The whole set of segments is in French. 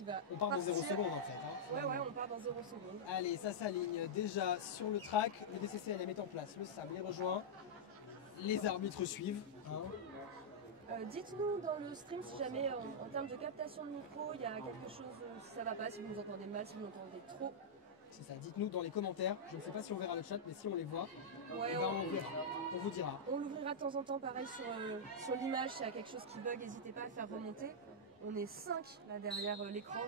qui va On part dans 0 partir. secondes en fait. Hein. Ouais, on part dans 0 secondes. Allez, ça s'aligne déjà sur le track. Le DCCLM est en place. Le SAM les rejoint. Les arbitres suivent. Hein. Dites-nous dans le stream si jamais en termes de captation de micro, il y a quelque chose, si ça va pas, si vous nous entendez mal, si vous nous entendez trop. C'est ça, dites-nous dans les commentaires. Je ne sais pas si on verra le chat, mais si on les voit, Ouais, on verra. On vous dira. On l'ouvrira de temps en temps, pareil sur l'image, s'il y a quelque chose qui bug, n'hésitez pas à le faire remonter. On est 5 là derrière l'écran.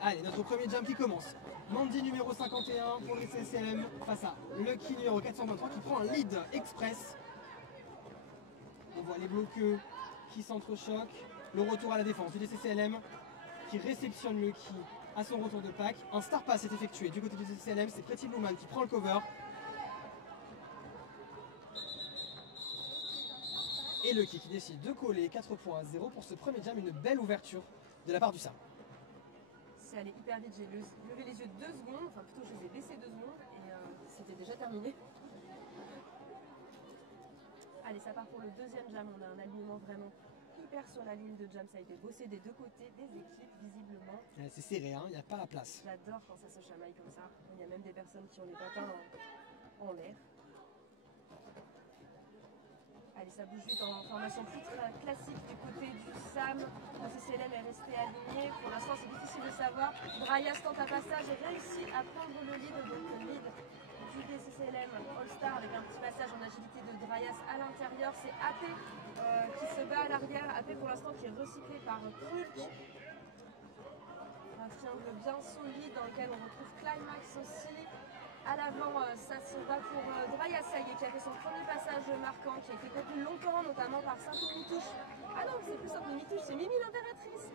Allez, notre premier jam qui commence. Mandy numéro 51 pour le DCCLM face à Lucky numéro 423 qui prend un lead express. On voit les bloqueux qui s'entrechoquent. Le retour à la défense du DCCLM qui réceptionne Lucky à son retour de pack. Un star pass est effectué du côté du DCCLM. C'est Pretty Blue Man qui prend le cover. Et Lucky qui décide de coller 4 points à 0 pour ce premier jam. Une belle ouverture de la part du SAM. C'est allé hyper vite. J'ai levé les yeux 2 secondes. Enfin plutôt je les ai baissés 2 secondes. Et c'était déjà terminé. Allez, ça part pour le deuxième jam. On a un alignement vraiment hyper sur la ligne de jam. Ça a été bossé des deux côtés des équipes, visiblement. C'est serré, hein, il n'y a pas la place. J'adore quand ça se chamaille comme ça. Il y a même des personnes qui ont les patins en l'air. Allez, ça bouge vite en formation plus classique du côté du SAM. Le CCLM est resté aligné. Pour l'instant, c'est difficile de savoir. Braias tente un passage et réussit à prendre le lead. Donc, le lead du DCCLM All-Star avec un petit passage en agilité de Draias à l'intérieur. C'est AP qui se bat à l'arrière. AP pour l'instant qui est recyclé par Krulk. Un triangle bien solide dans lequel on retrouve Climax aussi. À l'avant, ça se bat pour Draias qui a fait son premier passage marquant, qui a été contenu longtemps, notamment par Saint Mitouche. Ah non, c'est plus simple, Mitouche, c'est Mimi l'impératrice.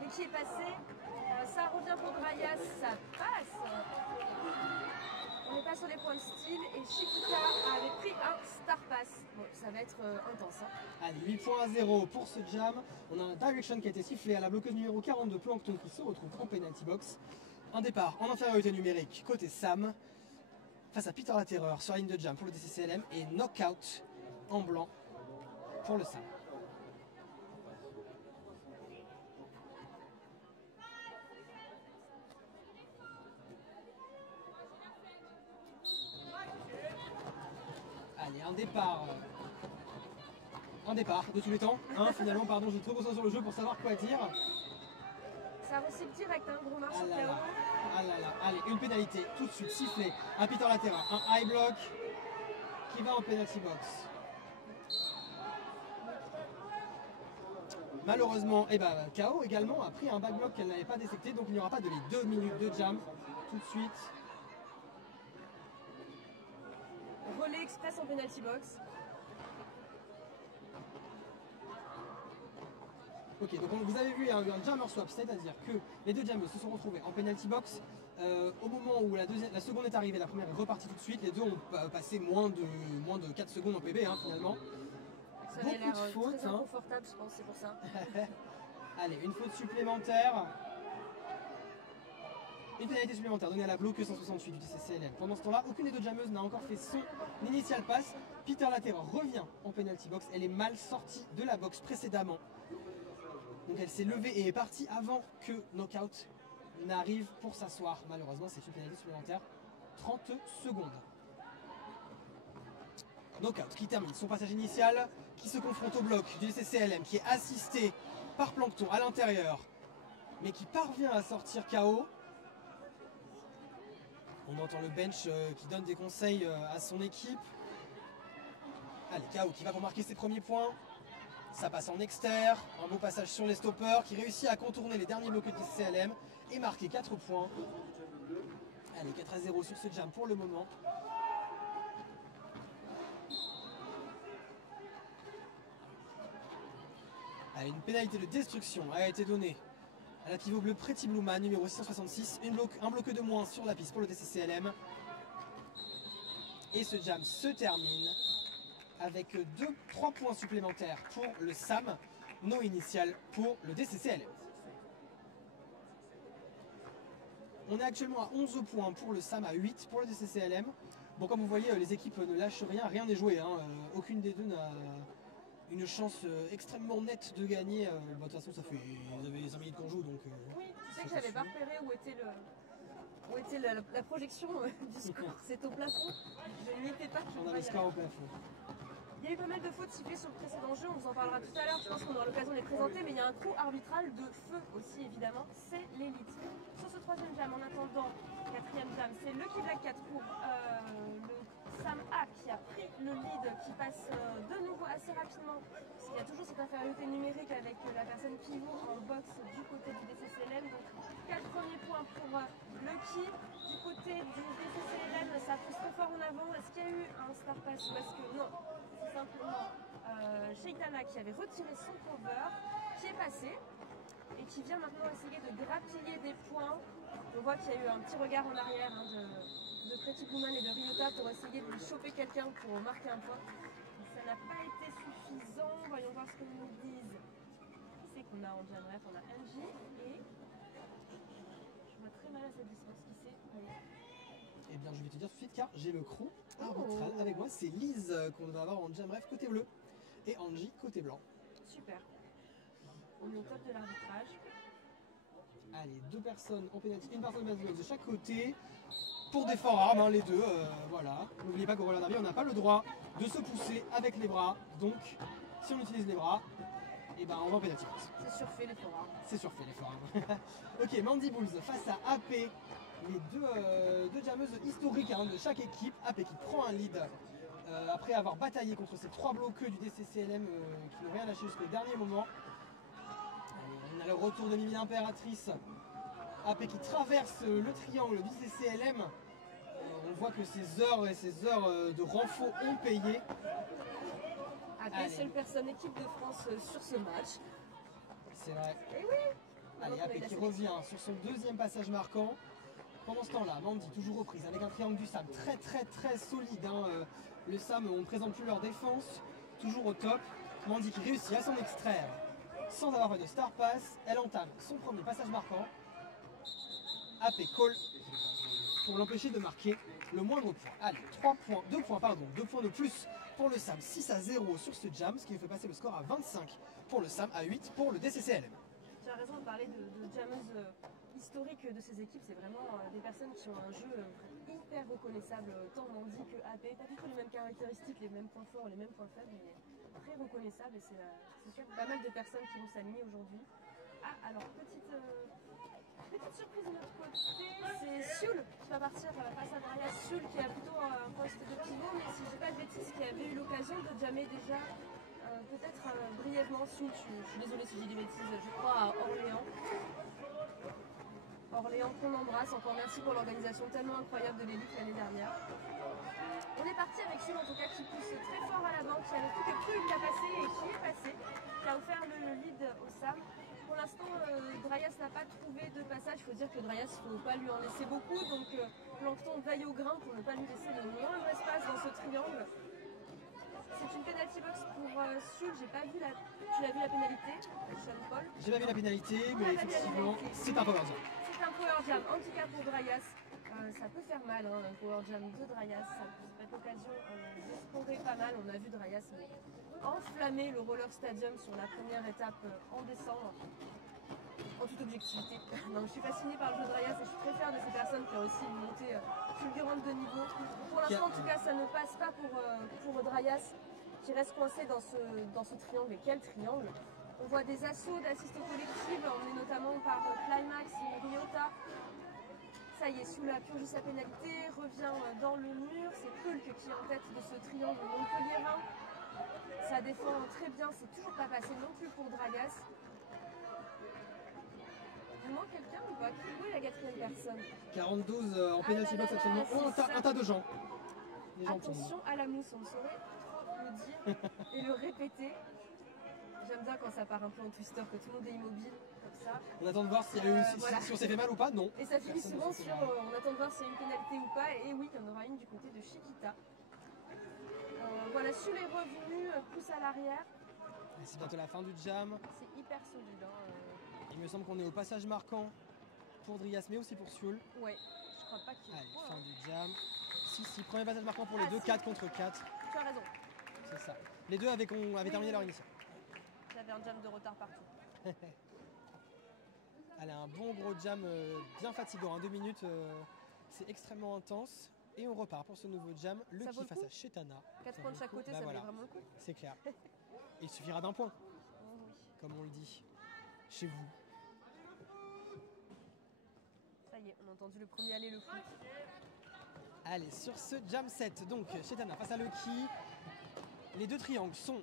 Mais qui est passé. Ça revient pour Draias, ça passe. On n'est pas sur les points de style et Chiquita avait pris un star pass. Bon, ça va être intense. Hein. Allez, 8 points à 0 pour ce jam. On a un direction qui a été sifflé à la bloqueuse numéro 42, Plankton, qui se retrouve en penalty box. Un départ en infériorité numérique côté SAM face à Peter la Terreur sur la ligne de jam pour le DCCLM et knockout en blanc pour le SAM. Allez, un départ de tous les temps. Hein, finalement, pardon, j'ai trop besoin sur le jeu pour savoir quoi dire. Ça recycle direct, un gros marche au KO. Ah là là. Allez, une pénalité tout de suite sifflée à Peter la Terreur. Un high block qui va en penalty box. Malheureusement, KO également a pris un back block qu'elle n'avait pas détecté, donc il n'y aura pas de les 2 minutes de jam tout de suite. Relais express en penalty box. Ok, donc vous avez vu un jammer swap, c'est-à-dire que les deux jammers se sont retrouvés en penalty box. Au moment où la seconde est arrivée, la première est repartie tout de suite. Les deux ont passé moins de 4 secondes en PB finalement. Ça avait l'air très inconfortable, je pense, c'est pour ça. Allez, une faute supplémentaire. Une pénalité supplémentaire donnée à la bloqueuse 168 du DCCLM. Pendant ce temps-là, aucune des deux jammeuses n'a encore fait son initial pass. Peter la Terreur revient en penalty box. Elle est mal sortie de la box précédemment. Donc elle s'est levée et est partie avant que Knockout n'arrive pour s'asseoir. Malheureusement, c'est une pénalité supplémentaire. 30 secondes. Knockout qui termine son passage initial, qui se confronte au bloc du DCCLM, qui est assisté par Plankton à l'intérieur, mais qui parvient à sortir KO. On entend le bench qui donne des conseils à son équipe. Allez, KO qui va pour marquer ses premiers points. Ça passe en externe, un beau passage sur les stoppers qui réussit à contourner les derniers blocs du DCCLM et marquer 4 points. Allez, 4 à 0 sur ce jam pour le moment. Allez, une pénalité de destruction a été donnée à la pivot bleu Pretty Blue Man numéro 666. Un bloc de moins sur la piste pour le DCCLM. Et ce jam se termine avec 3 points supplémentaires pour le SAM, no initial pour le DCCLM. On est actuellement à 11 points pour le SAM, à 8 pour le DCCLM. Bon, comme vous voyez, les équipes ne lâchent rien n'est joué. Aucune des deux n'a une chance extrêmement nette de gagner. De toute façon, ça fait 5 minutes qu'on joue, donc que j'avais pas repéré où était la projection du score. C'est au plafond. Je n'y étais pas. On a le score au plafond. Il y a eu pas mal de fautes sifflées sur le précédent jeu, on vous en parlera tout à l'heure, je pense qu'on aura l'occasion de les présenter, mais il y a un coup arbitral de feu aussi évidemment, c'est l'élite. Sur ce troisième jam, en attendant, quatrième jam, c'est Lucky Black 4 pour le Sam A qui a pris le lead, qui passe de nouveau assez rapidement, parce qu'il y a toujours cette infériorité numérique avec la personne pivot en boxe du côté du DCCLM. Donc 4 premiers points pour Lucky. Du côté du DCCLM, ça pousse très fort en avant. Est-ce qu'il y a eu un star pass ou est-ce que non? C'est simplement Sheikdana qui avait retiré son cover, qui est passé et qui vient maintenant essayer de grappiller des points. On voit qu'il y a eu un petit regard en arrière de Pretty Woman et de Ryota pour essayer de choper quelqu'un pour marquer un point. Ça n'a pas été suffisant. Voyons voir ce que nous disent. C'est qu'on a en bref, on a MJ et je vois très mal à cette distance qui c'est. Mais... Eh bien, je vais te dire tout de suite car j'ai le crew arbitral avec moi. C'est Lise qu'on va avoir en jam bref côté bleu et Angie côté blanc. Super. On est au top de l'arbitrage. Allez, 2 personnes en pénalty, une personne de chaque côté. Pour des forts armes, hein, les deux, voilà. N'oubliez pas qu'au roller derby, on n'a pas le droit de se pousser avec les bras. Donc, si on utilise les bras, et ben on va en pénalty. C'est surfait les forts armes. C'est surfait les forts armes. Ok, Mandy Bulls face à AP. Les deux jammeuses historiques hein, de chaque équipe. AP qui prend un lead après avoir bataillé contre ces 3 bloqueux du DCCLM qui n'ont rien lâché jusqu'au dernier moment. Allez, on a le retour de Mimi l'Impératrice. AP qui traverse le triangle du DCCLM. On voit que ces heures et ces heures de renfort ont payé. AP, seule personne équipe de France sur ce match. C'est vrai. Et oui. Allez, AP qui revient sur son deuxième passage marquant. Pendant ce temps-là, Mandy toujours reprise avec un triangle du SAM très solide. Hein. Le SAM, on ne présente plus leur défense, toujours au top. Mandy qui réussit à s'en extraire sans avoir fait de star pass. Elle entame son premier passage marquant. AP call pour l'empêcher de marquer le moindre point. Allez, 2 points de plus pour le SAM, 6-0 sur ce jam, ce qui fait passer le score à 25 pour le SAM, à 8 pour le DCCLM. Tu as raison de parler de jammeuses historiques de ces équipes, c'est vraiment des personnes qui ont un jeu hyper reconnaissable, tant Mandy que AP, pas du tout les mêmes caractéristiques, les mêmes points forts, les mêmes points faibles, mais très reconnaissable et c'est pas mal de personnes qui vont s'aligner aujourd'hui. Ah, alors petite surprise de notre côté, c'est Sioul qui va partir face à Draya. Sioul qui a plutôt un poste de pivot, mais si je dis pas de bêtises, qui avait eu l'occasion de jammer déjà peut-être brièvement Sioul, je suis désolée si j'ai des bêtises, je crois à Orléans. Orléans qu'on embrasse, encore merci pour l'organisation tellement incroyable de l'élite l'année dernière. On est parti avec Sioul en tout cas qui pousse très fort à l'avant, qui avait plus que plus qu'à passer et qui est passé, qui a offert le lead au SAM. Pour l'instant, Drayas n'a pas trouvé de passage. Il faut dire que Drayas, il ne faut pas lui en laisser beaucoup. Donc, Plankton veille au grain pour ne pas lui laisser le moindre espace dans ce triangle. C'est une penalty box pour Sioul. J'ai pas vu Tu l'as vu la pénalité, Sean Paul? J'ai pas vu la pénalité, mais effectivement, c'est un power jam. C'est un power jam. En tout cas pour Drayas, ça peut faire mal. Hein, un power jam de Drayas. Ça peut être l'occasion de scorer pas mal. On a vu Drayas enflammer le roller stadium sur la première étape en décembre. En toute objectivité. Non, je suis fascinée par le jeu de Drayas et je suis très fière de ces personnes qui ont aussi une montée fulgurante de niveau. Pour l'instant, en tout cas, ça ne passe pas pour Drayas qui reste coincé dans ce triangle. Et quel triangle! On voit des assauts d'assistants collectifs, emmenés notamment par Climax et Ryota. Ça y est, sous la purge sa pénalité, revient dans le mur. C'est Pulk qui est en tête de ce triangle montpelliérain. Ça défend très bien, c'est toujours pas passé non plus pour Drayas. Il manque quelqu'un ou pas? Où est la quatrième personne? 42 en penalty box actuellement. Oh, un tas de gens. Les gens attention à la mousse, on ne saurait le dire et le répéter. J'aime bien quand ça part un peu en twister, que tout le monde est immobile, comme ça. On attend de voir s'il y a eu si on s'est fait mal ou pas, non. Et ça finit souvent sur on attend de voir s'il y a une pénalité ou pas. Et oui, il y en aura une du côté de Chiquita. Voilà, sur les revenus, pousse à l'arrière. C'est bientôt la fin du jam. C'est hyper solide. Hein. Il me semble qu'on est au passage marquant pour Drayas, mais aussi pour Sioul. Ouais, je crois pas qu'il y ait. Allez, fin du jam. Si, premier passage marquant pour les deux, 4 contre 4. Tu as raison. C'est ça. Les deux avaient terminé leur initiale. J'avais un jam de retard partout. Allez, un bon gros jam bien fatigant, 2 minutes, c'est extrêmement intense. Et on repart pour ce nouveau jam, le qui face à Chetana. 4 points de chaque côté, ça valait vraiment le coup. C'est clair. Et il suffira d'un point, Oh, oui. comme on le dit chez vous. Ça y est, on a entendu le premier aller le foot. Allez, sur ce jam set, donc Chetana face à Lucky. Les deux triangles sont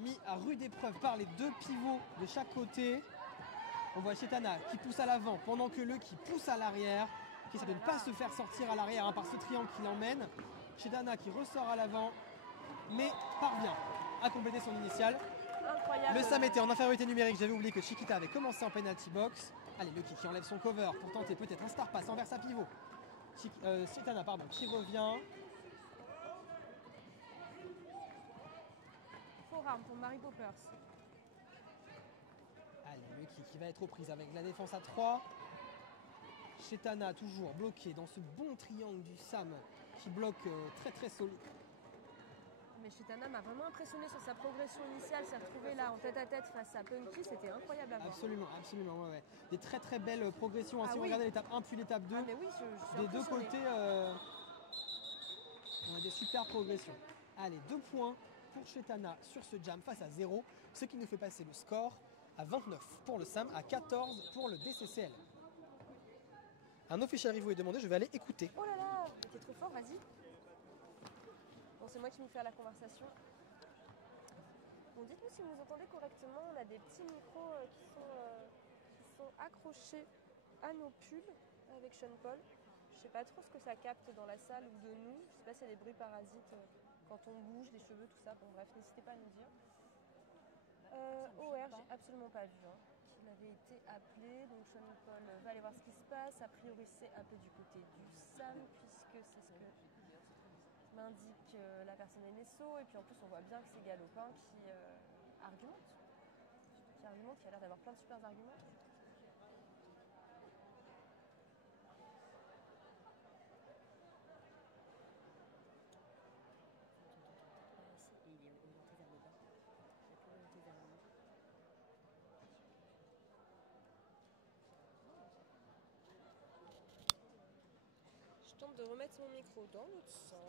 mis à rude épreuve par les deux pivots de chaque côté. On voit Chetana qui pousse à l'avant pendant que Lucky pousse à l'arrière, qui essaie de ne pas se faire sortir à l'arrière par ce triangle qui l'emmène. Chetana qui ressort à l'avant, mais parvient à compléter son initial. Incroyable. Le Sam était en infériorité numérique, j'avais oublié que Chiquita avait commencé en penalty box. Allez, Lucky qui enlève son cover pour tenter peut-être un star pass envers sa pivot. Chetana qui revient. Forearm pour Mary Poppers. Allez, Lucky qui va être aux prises avec la défense à 3. Chetana toujours bloqué dans ce bon triangle du Sam qui bloque très très solide. Mais Chetana m'a vraiment impressionné sur sa progression initiale, s'est retrouvée là en tête à tête face à Punky, c'était incroyable à voir. Absolument, absolument, ouais. Des très très belles progressions. Ah si on oui. regarde l'étape 1 puis l'étape 2, Mais oui, je suis des deux impressionnée. côtés, on a des super progressions. Allez, 2 points pour Chetana sur ce jam face à 0, ce qui nous fait passer le score à 29 pour le Sam, à 14 pour le DCCL. Un official review est demandé, je vais aller écouter. Oh là là, t'es trop fort, vas-y. Bon, c'est moi qui vais faire la conversation. Bon, dites-nous si vous entendez correctement, on a des petits micros qui sont accrochés à nos pulls avec Sean Paul. Je sais pas trop ce que ça capte dans la salle ou de nous. Je sais pas s'il y a des bruits parasites quand on bouge, les cheveux, tout ça. Bon bref, n'hésitez pas à nous dire. OR, j'ai absolument pas vu qu'il avait été appelé. Donc Sean Paul va aller voir ce qui se passe. A priori, c'est un peu du côté du Sam, puisque c'est ce que m'indique la personne NSO. Et puis en plus, on voit bien que c'est Galopin qui argumente. Qui a l'air d'avoir plein de super arguments. Je tente de remettre mon micro dans l'autre sens.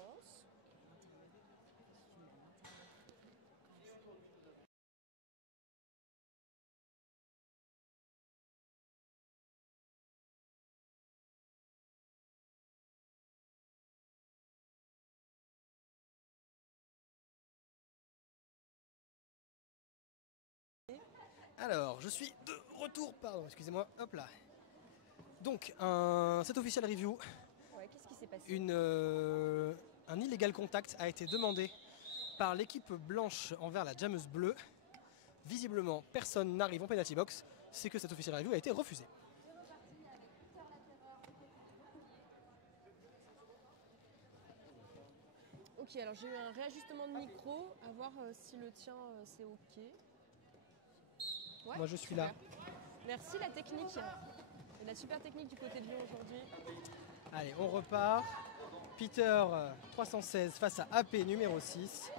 Alors, je suis de retour, pardon, excusez-moi, hop là. Donc, cet official review, Ouais, qu'est-ce qui s'est passé ? un illégal contact a été demandé par l'équipe blanche envers la jammeuse bleue. Visiblement, personne n'arrive en penalty box, c'est que cet official review a été refusé. Ok, alors j'ai eu un réajustement de micro, à voir si le tien c'est ok. Ouais, Moi je suis super. là. Merci la technique. Et la super technique du côté de Lyon aujourd'hui. Allez, on repart. Peter 316 face à AP numéro 6.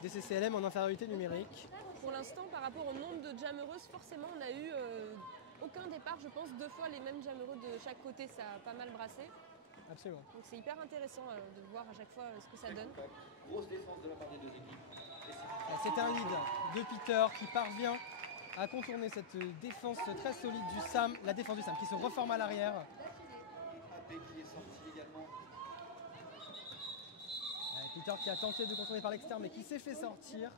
DCCLM en infériorité numérique. Pour l'instant, par rapport au nombre de jammereuses, forcément on a eu aucun départ, je pense, 2 fois les mêmes jammereux de chaque côté, ça a pas mal brassé. Absolument. Donc c'est hyper intéressant de voir à chaque fois ce que ça donne. Grosse défense de la part des deux équipes. C'est un lead de Peter qui parvient à contourner cette défense très solide du Sam, la défense du Sam qui se reforme à l'arrière. AP qui est sorti également. Peter qui a tenté de contourner par l'externe mais qui s'est fait sortir.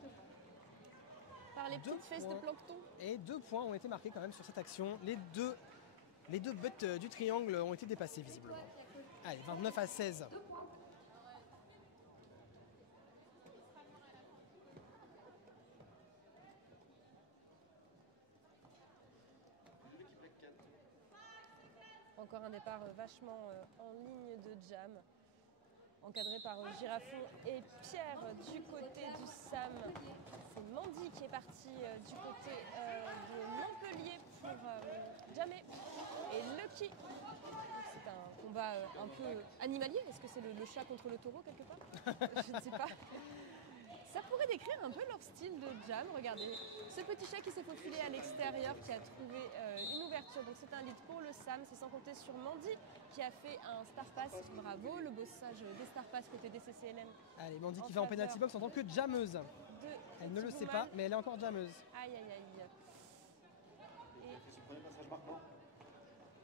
Par les 2 petites fesses de points. plancton. Et 2 points ont été marqués quand même sur cette action. Les deux butts du triangle ont été dépassés visiblement. Allez, 29 à 16. Encore un départ vachement en ligne de jam. Encadré par Girafon et Pierre du côté du Sam. C'est Mandy qui est parti du côté de Montpellier pour jammer. Et Lucky. C'est un combat un peu animalier. Est-ce que c'est le chat contre le taureau quelque part? Je ne sais pas. Ça pourrait décrire un peu leur style de jam, regardez. Ce petit chat qui s'est faufilé à l'extérieur, qui a trouvé une ouverture, donc c'est un lead pour le Sam, c'est sans compter sur Mandy qui a fait un Star Pass, bravo, le bossage des Star Pass côté DCCLM. Allez, Mandy qui va en penalty box en tant que jammeuse. Elle ne le sait pas, mais elle est encore jammeuse. Aïe aïe aïe. Il a fait son premier passage marquant.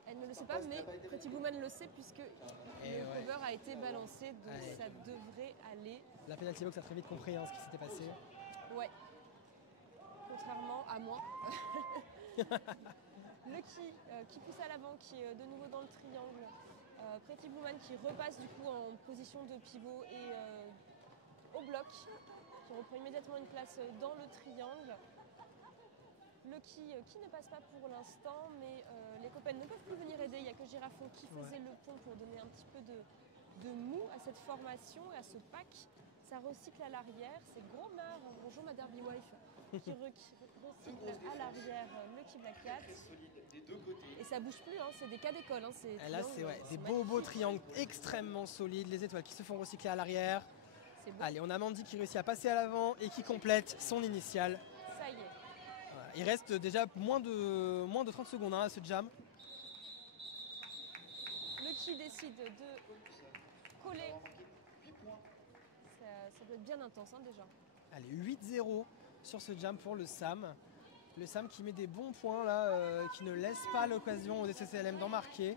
Elle ne le sait pas, mais Pretty Woman le sait puisque le cover a été balancé, donc ça devrait aller. La penalty box a très vite compris ce qui s'était passé. Ouais. Contrairement à moi. Lucky qui pousse à l'avant, qui est de nouveau dans le triangle. Pretty Woman qui repasse du coup en position de pivot et au bloc, qui reprend immédiatement une place dans le triangle. Lucky qui ne passe pas pour l'instant, mais les copains ne peuvent plus venir aider. Il n'y a que Girafon qui faisait le pont pour donner un petit peu de mou à cette formation, à ce pack. Ça recycle à l'arrière. C'est Gros Mar, bonjour ma Derby Wife, qui recycle à l'arrière Lucky Black Cat. Très solide des deux côtés. Et ça bouge plus, c'est des cas d'école. Là, c'est des beaux triangles extrêmement solides. Les étoiles qui se font recycler à l'arrière. Allez, on a Mandy qui réussit à passer à l'avant et qui complète son initiale. Ça y est. Voilà. Il reste déjà moins de 30 secondes à ce jam. Lucky décide de coller. Ça doit être bien intense déjà. Allez, 8-0 sur ce jam pour le Sam. Le Sam qui met des bons points là, qui ne laisse pas l'occasion au DCCLM d'en marquer.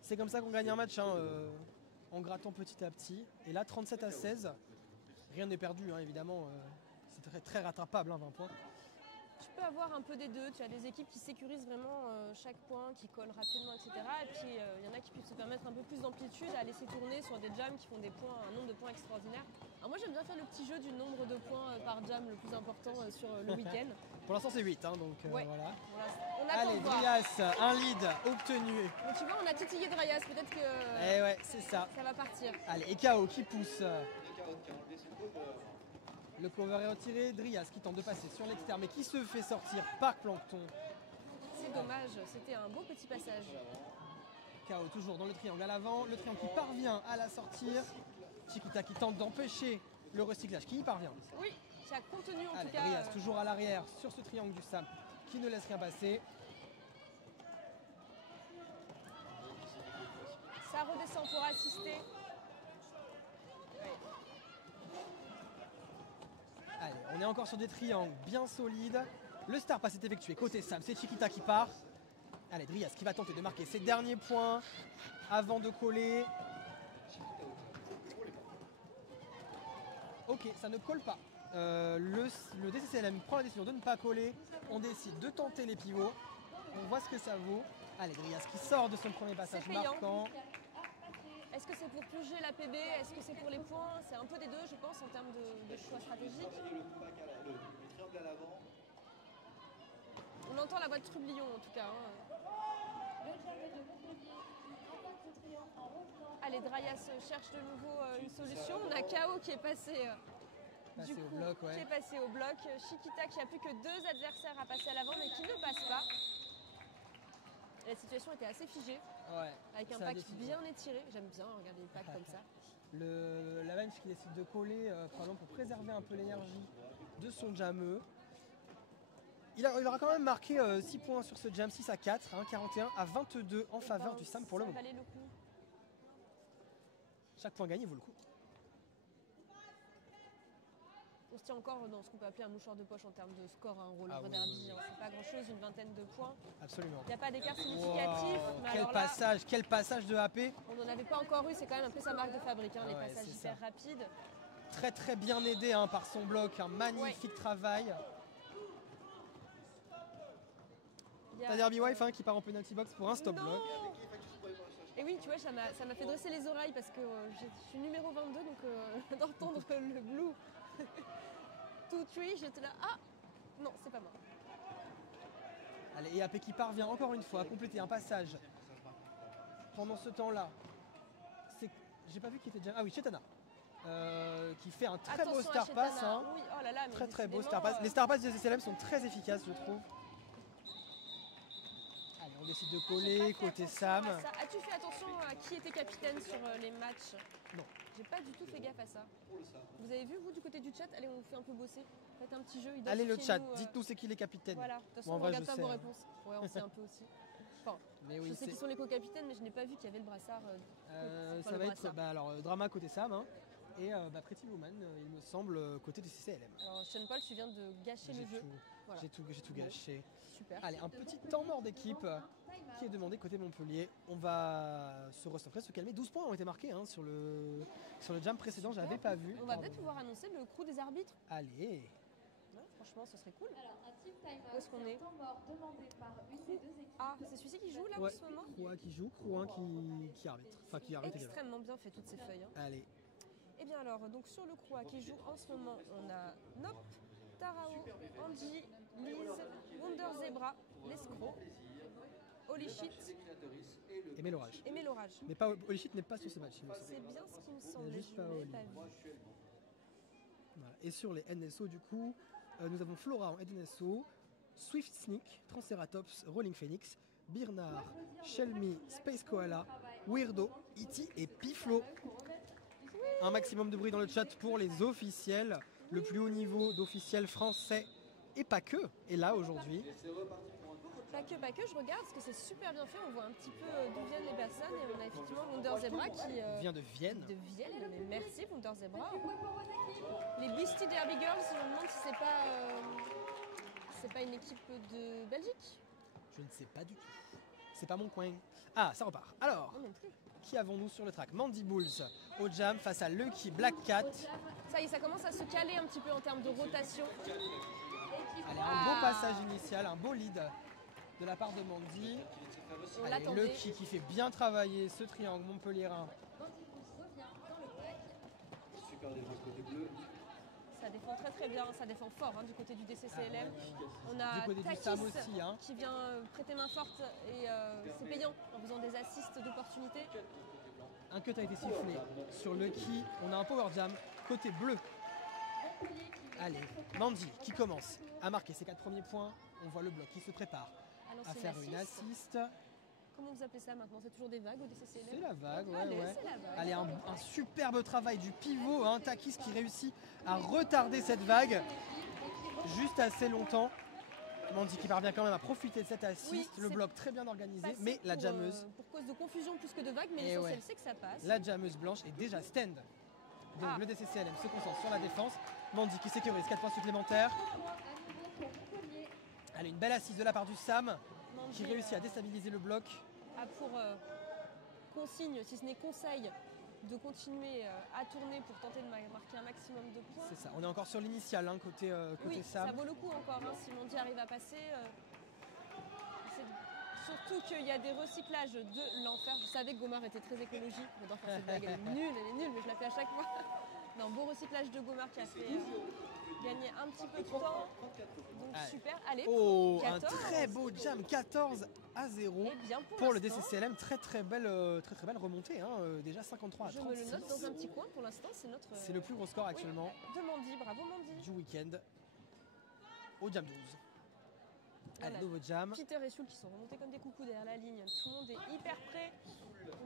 C'est comme ça qu'on gagne un match, en grattant petit à petit. Et là, 37-16. Rien n'est perdu, évidemment. C'est très, très rattrapable, 20 points. Tu peux avoir un peu des deux. Tu as des équipes qui sécurisent vraiment chaque point, qui collent rapidement, etc. Et puis il y en a qui peuvent se permettre un peu plus d'amplitude à laisser tourner sur des jams qui font des points, un nombre de points extraordinaire. Alors moi j'aime bien faire le petit jeu du nombre de points par jam le plus important sur le week-end. Pour l'instant c'est 8, donc ouais. voilà. On attend allez, Dryas, un lead obtenu. Donc, tu vois, on a titillé Dryas, peut-être que c'est ça. Ça va partir. Allez, et KO qui pousse. De K.O. qui a enlevé son cover. Le cover est retiré, Dryas qui tente de passer sur l'externe mais qui se fait sortir par Plankton. C'est dommage, c'était un beau petit passage. KO toujours dans le triangle à l'avant, le triangle qui parvient à la sortir. Chiquita qui tente d'empêcher le recyclage, qui y parvient. Oui, qui a contenu en tout cas. Dryas toujours à l'arrière sur ce triangle du Sam qui ne laisse rien passer. Ça redescend pour assister. Allez, on est encore sur des triangles bien solides. Le Star Pass est effectué côté Sam, c'est Chiquita qui part. Allez, Dryas qui va tenter de marquer ses derniers points avant de coller. Ok, ça ne colle pas. Le DCCLM prend la décision de ne pas coller. On décide de tenter les pivots. On voit ce que ça vaut. Allez, Dryas qui sort de son premier passage marquant. Est-ce que c'est pour plonger la PB? Est-ce que c'est pour les points? C'est un peu des deux, je pense, en termes de choix stratégiques. Le triangle à l'avant. On entend la voix de Trublion, en tout cas. Allez, Dryas cherche de nouveau une solution. On a KO qui est passé, au bloc, qui est passé au bloc. Chiquita qui a plus que 2 adversaires à passer à l'avant, mais qui ne passe pas. La situation était assez figée, avec un pack bien étiré. J'aime bien regarder les packs comme ça. La bench qui décide de coller probablement pour préserver un peu l'énergie de son jameux. Il aura quand même marqué 6 points sur ce jam, 6-4, 41-22 en faveur du Sam pour le moment. Ça valait le coup. Chaque point gagné vaut le coup. On se tient encore dans ce qu'on peut appeler un mouchoir de poche en termes de score, un roller derby. C'est pas grand chose, une vingtaine de points. Absolument. Il n'y a pas d'écart significatif. Mais quel passage de AP. On n'en avait pas encore eu, c'est quand même un peu sa marque de fabrique, les passages hyper rapides. Très très bien aidé par son bloc, un magnifique travail. T'as Derby Wife qui part en penalty box pour un stop block. Et oui, tu vois, ça m'a fait dresser les oreilles parce que je suis numéro 22, donc d'entendre le blue. Tout tree, j'étais là, non, c'est pas moi. Allez, et AP qui parvient encore une fois à compléter un passage. Pendant ce temps-là, j'ai pas vu qui était déjà... Ah oui, Chetana. Qui fait un très beau Star Pass. Oui, oh là là, mais très beau Star Pass. Les Star Pass des SLM sont très efficaces, je trouve. Allez, On décide de coller côté Sam. As-tu fait attention à qui était capitaine sur les matchs? Non. J'ai pas du tout fait gaffe à ça. Vous avez vu, vous, du côté du chat? Allez, on fait un peu bosser. Faites un petit jeu. Allez, le chat, identifiez-nous, dites-nous c'est qui les capitaines. Voilà, de toute façon, Bon, en on vrai, regarde je pas sais, vos hein. réponses. Ouais, on sait un peu aussi. Enfin, Mais oui, je sais qui sont les co-capitaines, mais je n'ai pas vu qu'il y avait le brassard. ça va être alors, drama côté Sam, hein, et Pretty Woman, il me semble, côté du CCLM. Alors, Sean Paul, tu viens de gâcher le jeu. Voilà. J'ai tout gâché. Super. Allez, un petit temps mort d'équipe qui est demandé côté Montpellier. On va se recentrer, se calmer. 12 points ont été marqués hein, sur le jam précédent, je n'avais pas vu. On va peut-être pouvoir annoncer le crew des arbitres. Allez. Ouais, franchement, ce serait cool. Alors, un team time Où est-ce qu'on est? temps mort demandé par une des deux équipes. Ah, c'est celui-ci qui joue là Ouais, en ce moment? Crew 1 qui joue, Crew 1 qui arbitre. Enfin, qui arbitre également. Extrêmement bien fait toutes ces feuilles. Hein. Allez. Et bien alors, donc sur le crew A qui joue en ce moment, on a Nop, Tarao, Angie, Lise, Wonder Zebra, l'escroc, Holy Shit Et Mélorage. et Mélorage. Mais pas Holy Shit n'est pas sur ce match, il me semble. C'est bien ce qui me Il y a semblait, juste je pas l'avais Oli. pas vu. Voilà. Et sur les NSO, du coup, nous avons Flora en NSO, Swift Sneak, Triceratops, Rolling Phoenix, Birnard, Shelmy, Space Koala, Weirdo, E.T. et Piflo. Un maximum de bruit dans le chat pour les officiels. Le plus haut niveau d'officiels français et pas que est là aujourd'hui. Pas que, je regarde parce que c'est super bien fait. On voit un petit peu d'où viennent les personnes et on a effectivement Wonder Zebra qui Vient de Vienne. Mais merci Wonder Zebra. Les Beastie Derby Girls, je me demande si c'est pas une équipe de Belgique. Je ne sais pas du tout. C'est pas mon coin. Ah, ça repart. Alors, Non, non plus. qui avons-nous sur le track? Mandy Bulls au jam face à Lucky Black Cat. Ça y est, ça commence à se caler un petit peu en termes de rotation. Allez, un beau passage initial, un beau lead de la part de Mandy. On Allez, l'attendait. Lucky qui fait bien travailler ce triangle montpelliérain. Super défense côté bleu. Ça défend très très bien, ça défend fort hein, du côté du DCCLM. On a Du côté du Takis Sam aussi, hein. qui vient prêter main forte et c'est payant en faisant des assists d'opportunité. Un cut a été sifflé sur Lucky. On a un power jam côté bleu. Allez, Mandy qui commence à marquer ses 4 premiers points. On voit le bloc qui se prépare Alors, à c'est faire l'assist. une assist. Comment vous appelez ça maintenant? C'est toujours des vagues au DCCLM? C'est la vague, ouais, Allez, ouais. c'est la vague. Allez, un superbe travail du pivot, hein, Takis qui réussit à retarder cette vague juste assez longtemps. Mandy qui parvient quand même à profiter de cette assist. Oui, Le c'est bloc très bien organisé, Passé mais la pour, jammeuse, pour cause de confusion plus que de vagues, mais Et l'essentiel ouais. c'est que ça passe. la jammeuse blanche est déjà stand. Donc Ah. le DCCLM se concentre sur la défense. Mandy qui sécurise 4 points supplémentaires. Allez, une belle assise de la part du Sam Mandy, qui réussit à déstabiliser le bloc. a pour consigne, si ce n'est conseil, de continuer à tourner pour tenter de marquer un maximum de points. C'est ça, on est encore sur l'initial hein, côté Oui, Sam. ça vaut le coup encore, hein, si Mandy arrive à passer. Surtout qu'il y a des recyclages de l'enfer. Je savais que Gomard était très écologique. J'adore faire cette blague, elle est nulle, mais je la fais à chaque fois. Non, beau recyclage de Gomard qui a fait gagner un petit peu de temps. Donc Allez. super. Allez, Oh, 14. un très beau jam, 14-0 Et bien pour le l'instant, DCCLM. Très belle remontée, hein, déjà 53 à je me le 36. note dans un petit coin. Pour l'instant, c'est notre. C'est le plus gros score actuellement De Mandy, bravo Mandy. du week-end au jam 12. Allez, Voilà. nouveau jam. Peter et Soul qui sont remontés comme des coucous derrière la ligne. Tout le monde est hyper prêt.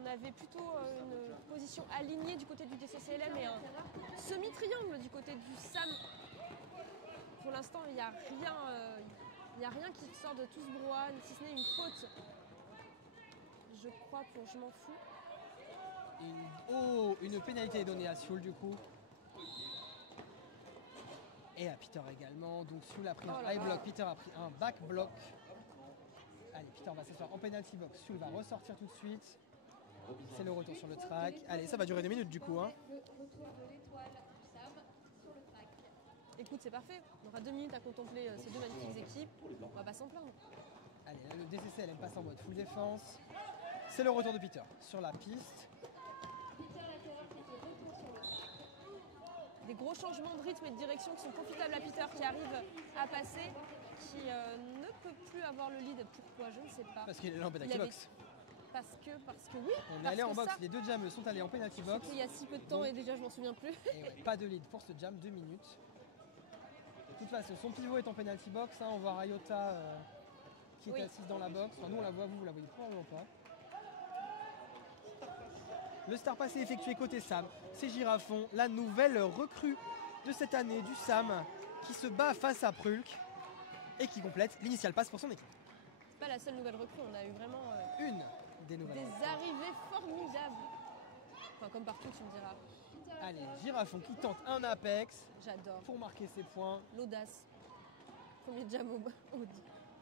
On avait plutôt une position alignée du côté du DCCLM et un semi-triangle du côté du SAM. Pour l'instant, il n'y a rien qui sort de tout ce brouhaha, si ce n'est une faute. Je crois pour Je m'en fous. Une pénalité est donnée à Sioul du coup. Et à Peter également. Donc Sioul a pris Oh un là high là. block, Peter a pris un back block. Allez, Peter va s'asseoir en penalty box. Sioul va ressortir tout de suite. C'est le retour sur le track. Allez, ça va durer 2 minutes du coup. Hein. Le retour de l'étoile du Sam sur le track. Écoute, c'est parfait. On aura 2 minutes à contempler ces deux magnifiques équipes. On va pas s'en plaindre. Allez, là, le DCCLM passe en mode full défense. C'est le retour de Peter sur la piste. Peter l'intérieur qui fait retour sur le track. Des gros changements de rythme et de direction qui sont profitables à Peter qui arrive à passer, qui ne peut plus avoir le lead. Pourquoi? Je ne sais pas. Parce qu'il est là en penalty Il avait- box. Parce que oui. On est parce allé en que box, ça, les deux jammeux sont allés en penalty box. il y a si peu de temps et déjà je m'en souviens plus. Et ouais, pas de lead pour ce jam, 2 minutes. De toute façon, son pivot est en penalty box. Hein, on voit Ryota qui est assise dans la box. Enfin, nous on la voit, vous la voyez probablement pas. Le Star Pass est effectué côté Sam. C'est Girafon, la nouvelle recrue de cette année du Sam, qui se bat face à Prulk et qui complète l'initial pass pour son équipe. C'est pas la seule nouvelle recrue, on a eu vraiment Une des nouvelles. des arrivées formidables. Enfin, comme partout, tu me diras. Allez, Girafon qui tente un Apex J'adore. pour marquer ses points. L'audace. Premier jam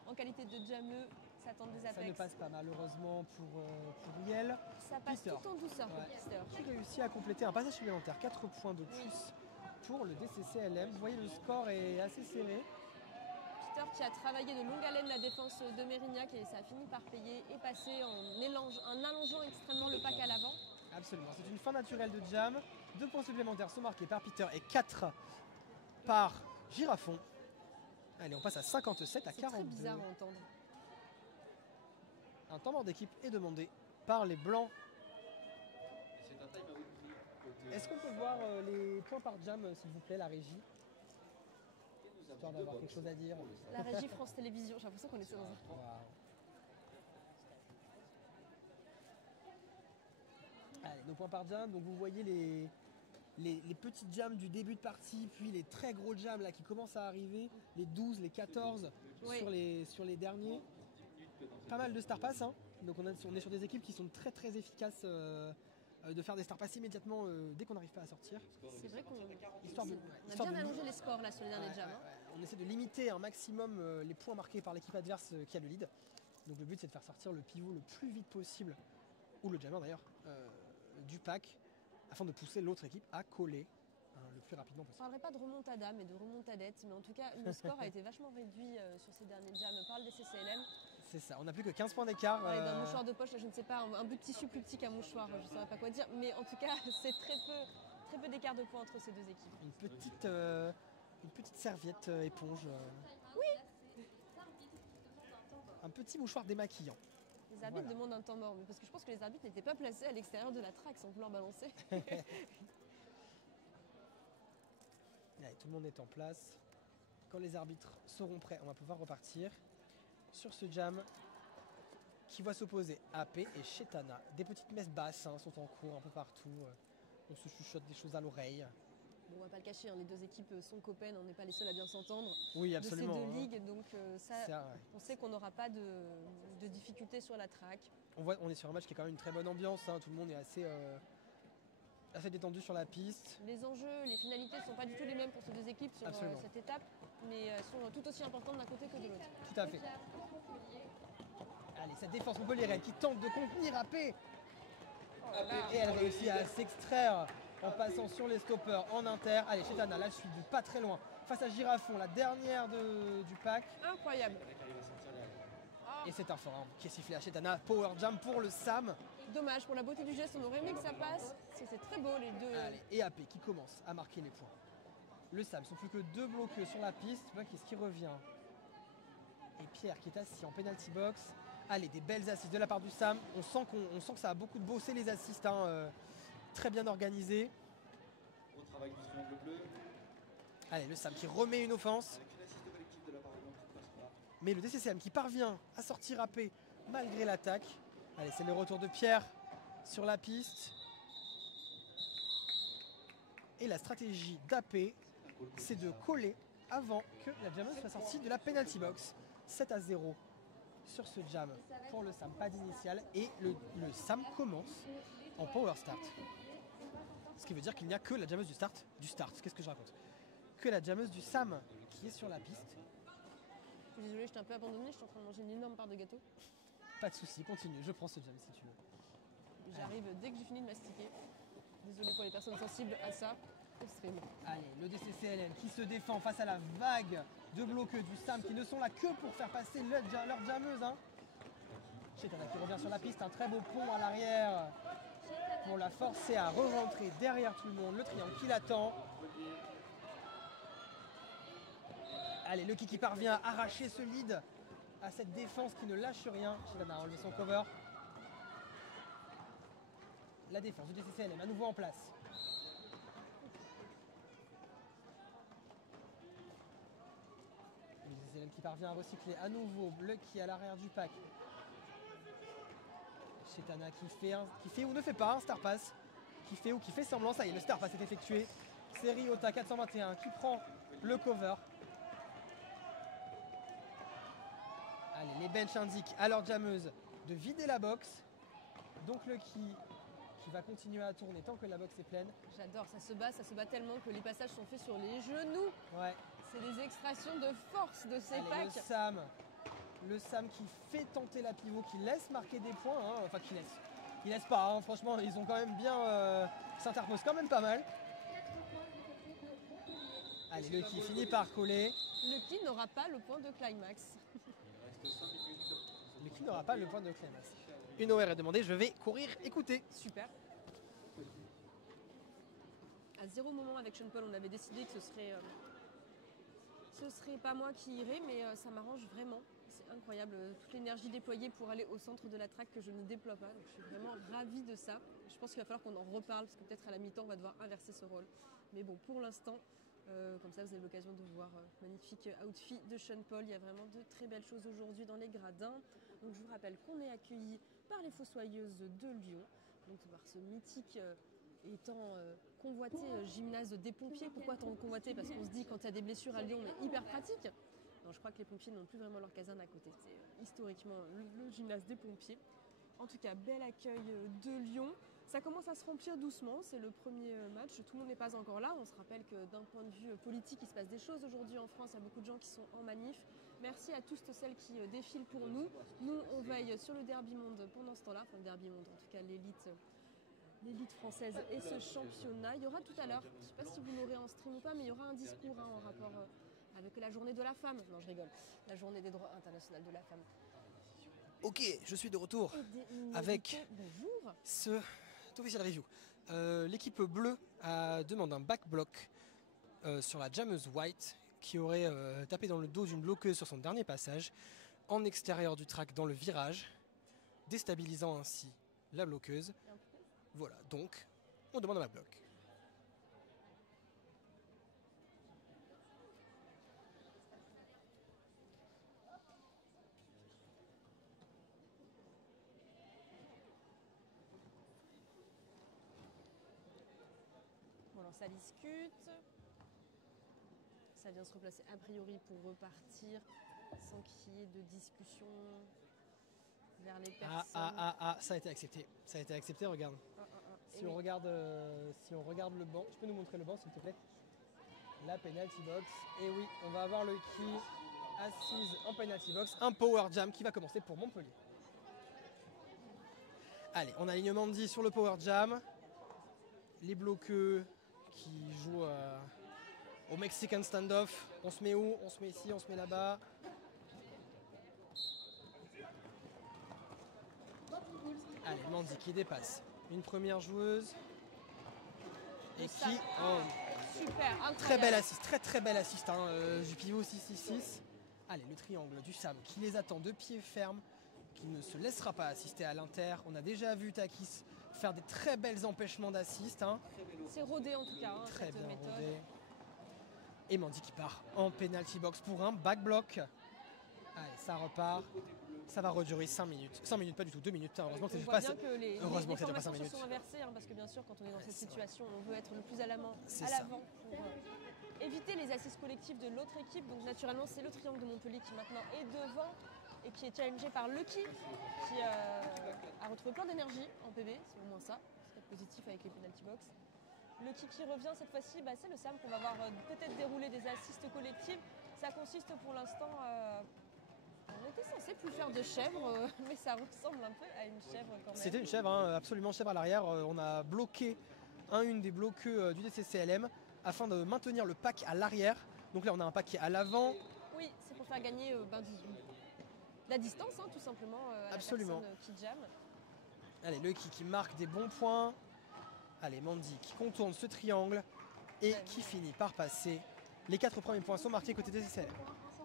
en qualité de jameux, ça tente des Ça ne apex. passe pas malheureusement pour Riel. Ça passe Peter. tout en douceur pour Ouais. Pister. Qui réussit à compléter un passage supplémentaire. 4 points de plus pour le DCCLM. Vous voyez, le score est assez serré. Peter qui a travaillé de longue haleine la défense de Mérignac et ça a fini par payer et passer en allongeant extrêmement le pack à l'avant. Absolument, c'est une fin naturelle de jam. 2 points supplémentaires sont marqués par Peter et 4 par Girafon. Allez, on passe à 57 à C'est très 42. bizarre à entendre. Un temps mort d'équipe est demandé par les Blancs. C'est un time out pris. Est-ce qu'on peut voir les points par jam, s'il vous plaît, la régie, histoire d'avoir quelque chose à dire? La régie France Télévisions, j'ai l'impression qu'on est dans un... Waouh. Allez, nos points par jam. Donc vous voyez les petites jams du début de partie, puis les très gros jams là qui commencent à arriver, les 12, les 14 Oui. sur les derniers. Pas mal de Star Pass, hein. Donc on est sur des équipes qui sont très très efficaces de faire des Star Pass immédiatement dès qu'on n'arrive pas à sortir. C'est vrai qu'on Histoire de, on a histoire bien de- allongé les scores là sur les derniers Ouais, jams. ouais, hein. ouais. On essaie de limiter un maximum les points marqués par l'équipe adverse qui a le lead. Donc le but c'est de faire sortir le pivot le plus vite possible, ou le jammer d'ailleurs, du pack, afin de pousser l'autre équipe à coller le plus rapidement On possible. parlerait pas de remontada mais de remontadette, mais en tout cas le score a été vachement réduit sur ces derniers jams par le DCCLM. C'est ça, on n'a plus que 15 points d'écart. Avec un mouchoir de poche, là, je ne sais pas, un bout de tissu plus petit qu'un mouchoir, je ne saurais pas quoi dire, mais en tout cas c'est très peu d'écart de points entre ces deux équipes. Une petite serviette éponge. Oui. Un petit mouchoir démaquillant. Les arbitres Voilà. demandent un temps mort, mais parce que je pense que les arbitres n'étaient pas placés à l'extérieur de la track sans vouloir balancer. Allez, tout le monde est en place. Quand les arbitres seront prêts, on va pouvoir repartir sur ce jam qui va s'opposer AP et Chetana. Des petites messes basses sont en cours un peu partout. On se chuchote des choses à l'oreille. Bon, on va pas le cacher, hein, les deux équipes sont copaines, on n'est pas les seuls à bien s'entendre Oui, de ces absolument. deux hein. ligues, donc ça, C'est vrai. on sait qu'on n'aura pas de difficultés sur la track. On est sur un match qui est quand même une très bonne ambiance. Tout le monde est assez détendu sur la piste. Les enjeux, les finalités ne sont pas du tout les mêmes pour ces deux équipes sur Absolument. cette étape, mais elles sont tout aussi importantes d'un côté que de l'autre. Tout à fait. Allez, cette défense montpelliéraine qui tente de contenir AP. Et elle réussit à s'extraire en passant sur les stoppers en inter. Allez, Chetana la suit du pas très loin. Face à Girafon, la dernière du pack. Incroyable. Et c'est un forum qui est sifflé à Chetana. Power jam pour le Sam. Dommage, pour la beauté du geste, on aurait aimé que ça passe, parce que c'est très beau les deux. Allez, et AP qui commence à marquer les points. Le Sam, sont plus que 2 bloqueux sur la piste. Qu'est-ce qui revient? Et Pierre qui est assis en penalty box. Allez, des belles assists de la part du Sam. On sent que ça a beaucoup de bossé les assists. Très bien organisé. Au travail du triangle bleu, Allez, le Sam qui remet une offense. avec une assiste collective de la part de l'homme qui passe pas. Mais le DCCM qui parvient à sortir AP malgré l'attaque. Allez, c'est le retour de Pierre sur la piste. Et la stratégie d'AP, c'est de coller avant que la jammeuse soit sortie de la penalty box. 7-0 sur ce jam pour le Sam, pas d'initial. Et le Sam commence en power start. Ce qui veut dire qu'il n'y a que la jammeuse du start. Qu'est-ce que je raconte? Que la jammeuse du Sam qui est sur la piste. Je suis désolée, je t'ai un peu abandonnée, je suis en train de manger une énorme part de gâteau. Pas de souci, continue, je prends ce jam si tu veux. J'arrive dès que j'ai fini de mastiquer. Désolée pour les personnes sensibles à ça. Ce serait bon. Allez, le DCCLM qui se défend face à la vague de bloqueux du Sam qui ne sont là que pour faire passer leur jammeuse. Chetana qui revient sur la piste, un très beau pont à l'arrière pour la forcer à re-rentrer derrière tout le monde. Le triangle qui l'attend. Allez, Lucky qui parvient à arracher ce lead à cette défense qui ne lâche rien. Chetana a enlevé son cover. La défense du DCCLM à nouveau en place. Le TCLM qui parvient à recycler à nouveau. Lucky à l'arrière du pack. Chetana qui fait ou ne fait pas un star pass. Qui fait ou qui fait semblant. Ça y est, le star pass est effectué. C'est Ryota 421 qui prend le cover. Allez, les bench indiquent à leur jammeuse de vider la box. Donc Lucky qui va continuer à tourner tant que la box est pleine. J'adore, ça se bat tellement que les passages sont faits sur les genoux. Ouais. C'est des extractions de force de ces Allez, packs. le Sam qui fait tenter la pivot, qui laisse marquer des points, hein. Enfin qui laisse. Ils laissent pas, hein. Franchement ils ont quand même bien s'interposent quand même pas mal. Allez, Lucky finit par coller. Lucky n'aura pas le point de climax. Lucky n'aura pas le point de climax. Une OR est demandée, je vais courir écouter. Super. À 0 moment avec Sean Paul, on avait décidé que ce serait pas moi qui irais, mais ça m'arrange vraiment. C'est incroyable, toute l'énergie déployée pour aller au centre de la track que je ne déploie pas. Donc je suis vraiment ravie de ça. Je pense qu'il va falloir qu'on en reparle, parce que peut-être à la mi-temps, on va devoir inverser ce rôle. Mais bon, pour l'instant, comme ça, vous avez l'occasion de voir magnifique outfit de Sean Paul. Il y a vraiment de très belles choses aujourd'hui dans les gradins. Donc je vous rappelle qu'on est accueillis par les Fossoyeuses de Lyon. Donc par ce mythique étant convoité gymnase des pompiers. Pourquoi tant convoité? Parce qu'on se dit quand il y a des blessures à Lyon, mais hyper pratique. Non, je crois que les pompiers n'ont plus vraiment leur caserne à côté. C'est historiquement le gymnase des pompiers. En tout cas, bel accueil de Lyon. Ça commence à se remplir doucement, c'est le premier match, tout le monde n'est pas encore là. On se rappelle que d'un point de vue politique, il se passe des choses aujourd'hui en France, il y a beaucoup de gens qui sont en manif. Merci à tous celles qui défilent pour nous. Nous, on veille sur le Derby Monde pendant ce temps-là, enfin le Derby Monde, en tout cas l'élite française et ce championnat. Il y aura tout à l'heure, je ne sais pas si vous l'aurez en stream ou pas, mais il y aura un discours en rapport avec la journée de la femme. Non, je rigole, la journée des droits internationaux de la femme. Ok, je suis de retour avec ce official review. L'équipe bleue demande un back block sur la jammeuse white qui aurait tapé dans le dos d'une bloqueuse sur son dernier passage en extérieur du track dans le virage, déstabilisant ainsi la bloqueuse. Voilà, donc on demande un back block. Bon, alors ça discute. Ça vient se replacer a priori pour repartir sans qu'il y ait de discussion vers les personnes. Ça a été accepté. Ça a été accepté, regarde. Si on regarde le banc, tu peux nous montrer le banc s'il te plaît? La penalty box. Et oui, on va avoir le qui assise en penalty box. Un power jam qui va commencer pour Montpellier. Allez, on aligne Mandy sur le power jam. Les bloqueux qui jouent au Mexican standoff. On se met où? On se met ici, on se met là-bas. Allez, Mandy qui dépasse une première joueuse. Et qui... super, incroyable. Très belle assist, très belle assist hein, du pivot 666. Allez, le triangle du Sam qui les attend de pied ferme, qui ne se laissera pas assister à l'inter. On a déjà vu Takis faire des très belles empêchements d'assist. Hein. C'est rodé en tout cas, hein, très cette bien méthode. Rodé. Et Mandy qui part en penalty box pour un back block. Allez, ça repart. Ça va redurer 5 minutes. 5 minutes, pas du tout, 2 minutes. Heureusement que ça ne dure pas 5 minutes. Sont inversées, hein, parce que bien sûr, quand on est dans cette situation, on veut être le plus à l'avant pour éviter les assises collectives de l'autre équipe. Donc naturellement, c'est le triangle de Montpellier qui maintenant est devant et qui est challengé par Lucky, qui a retrouvé plein d'énergie en PB, c'est au moins ça. C'est positif avec les penalty box. Lucky qui revient cette fois-ci, c'est le Sam qu'on va voir peut-être dérouler des assists collectives. Ça consiste pour l'instant... on était censé plus faire de chèvre, mais ça ressemble un peu à une chèvre quand même. C'était une chèvre, hein, absolument chèvre à l'arrière. On a bloqué une des bloqueux du DCCLM afin de maintenir le pack à l'arrière. Donc là, on a un pack qui est à l'avant. Oui, c'est pour faire gagner la distance, hein, tout simplement, à absolument. La personne qui jamme. Allez, Lucky qui marque des bons points. Allez, Mandy qui contourne ce triangle et qui finit par passer. Les 4 premiers points sont marqués côté DCCLM.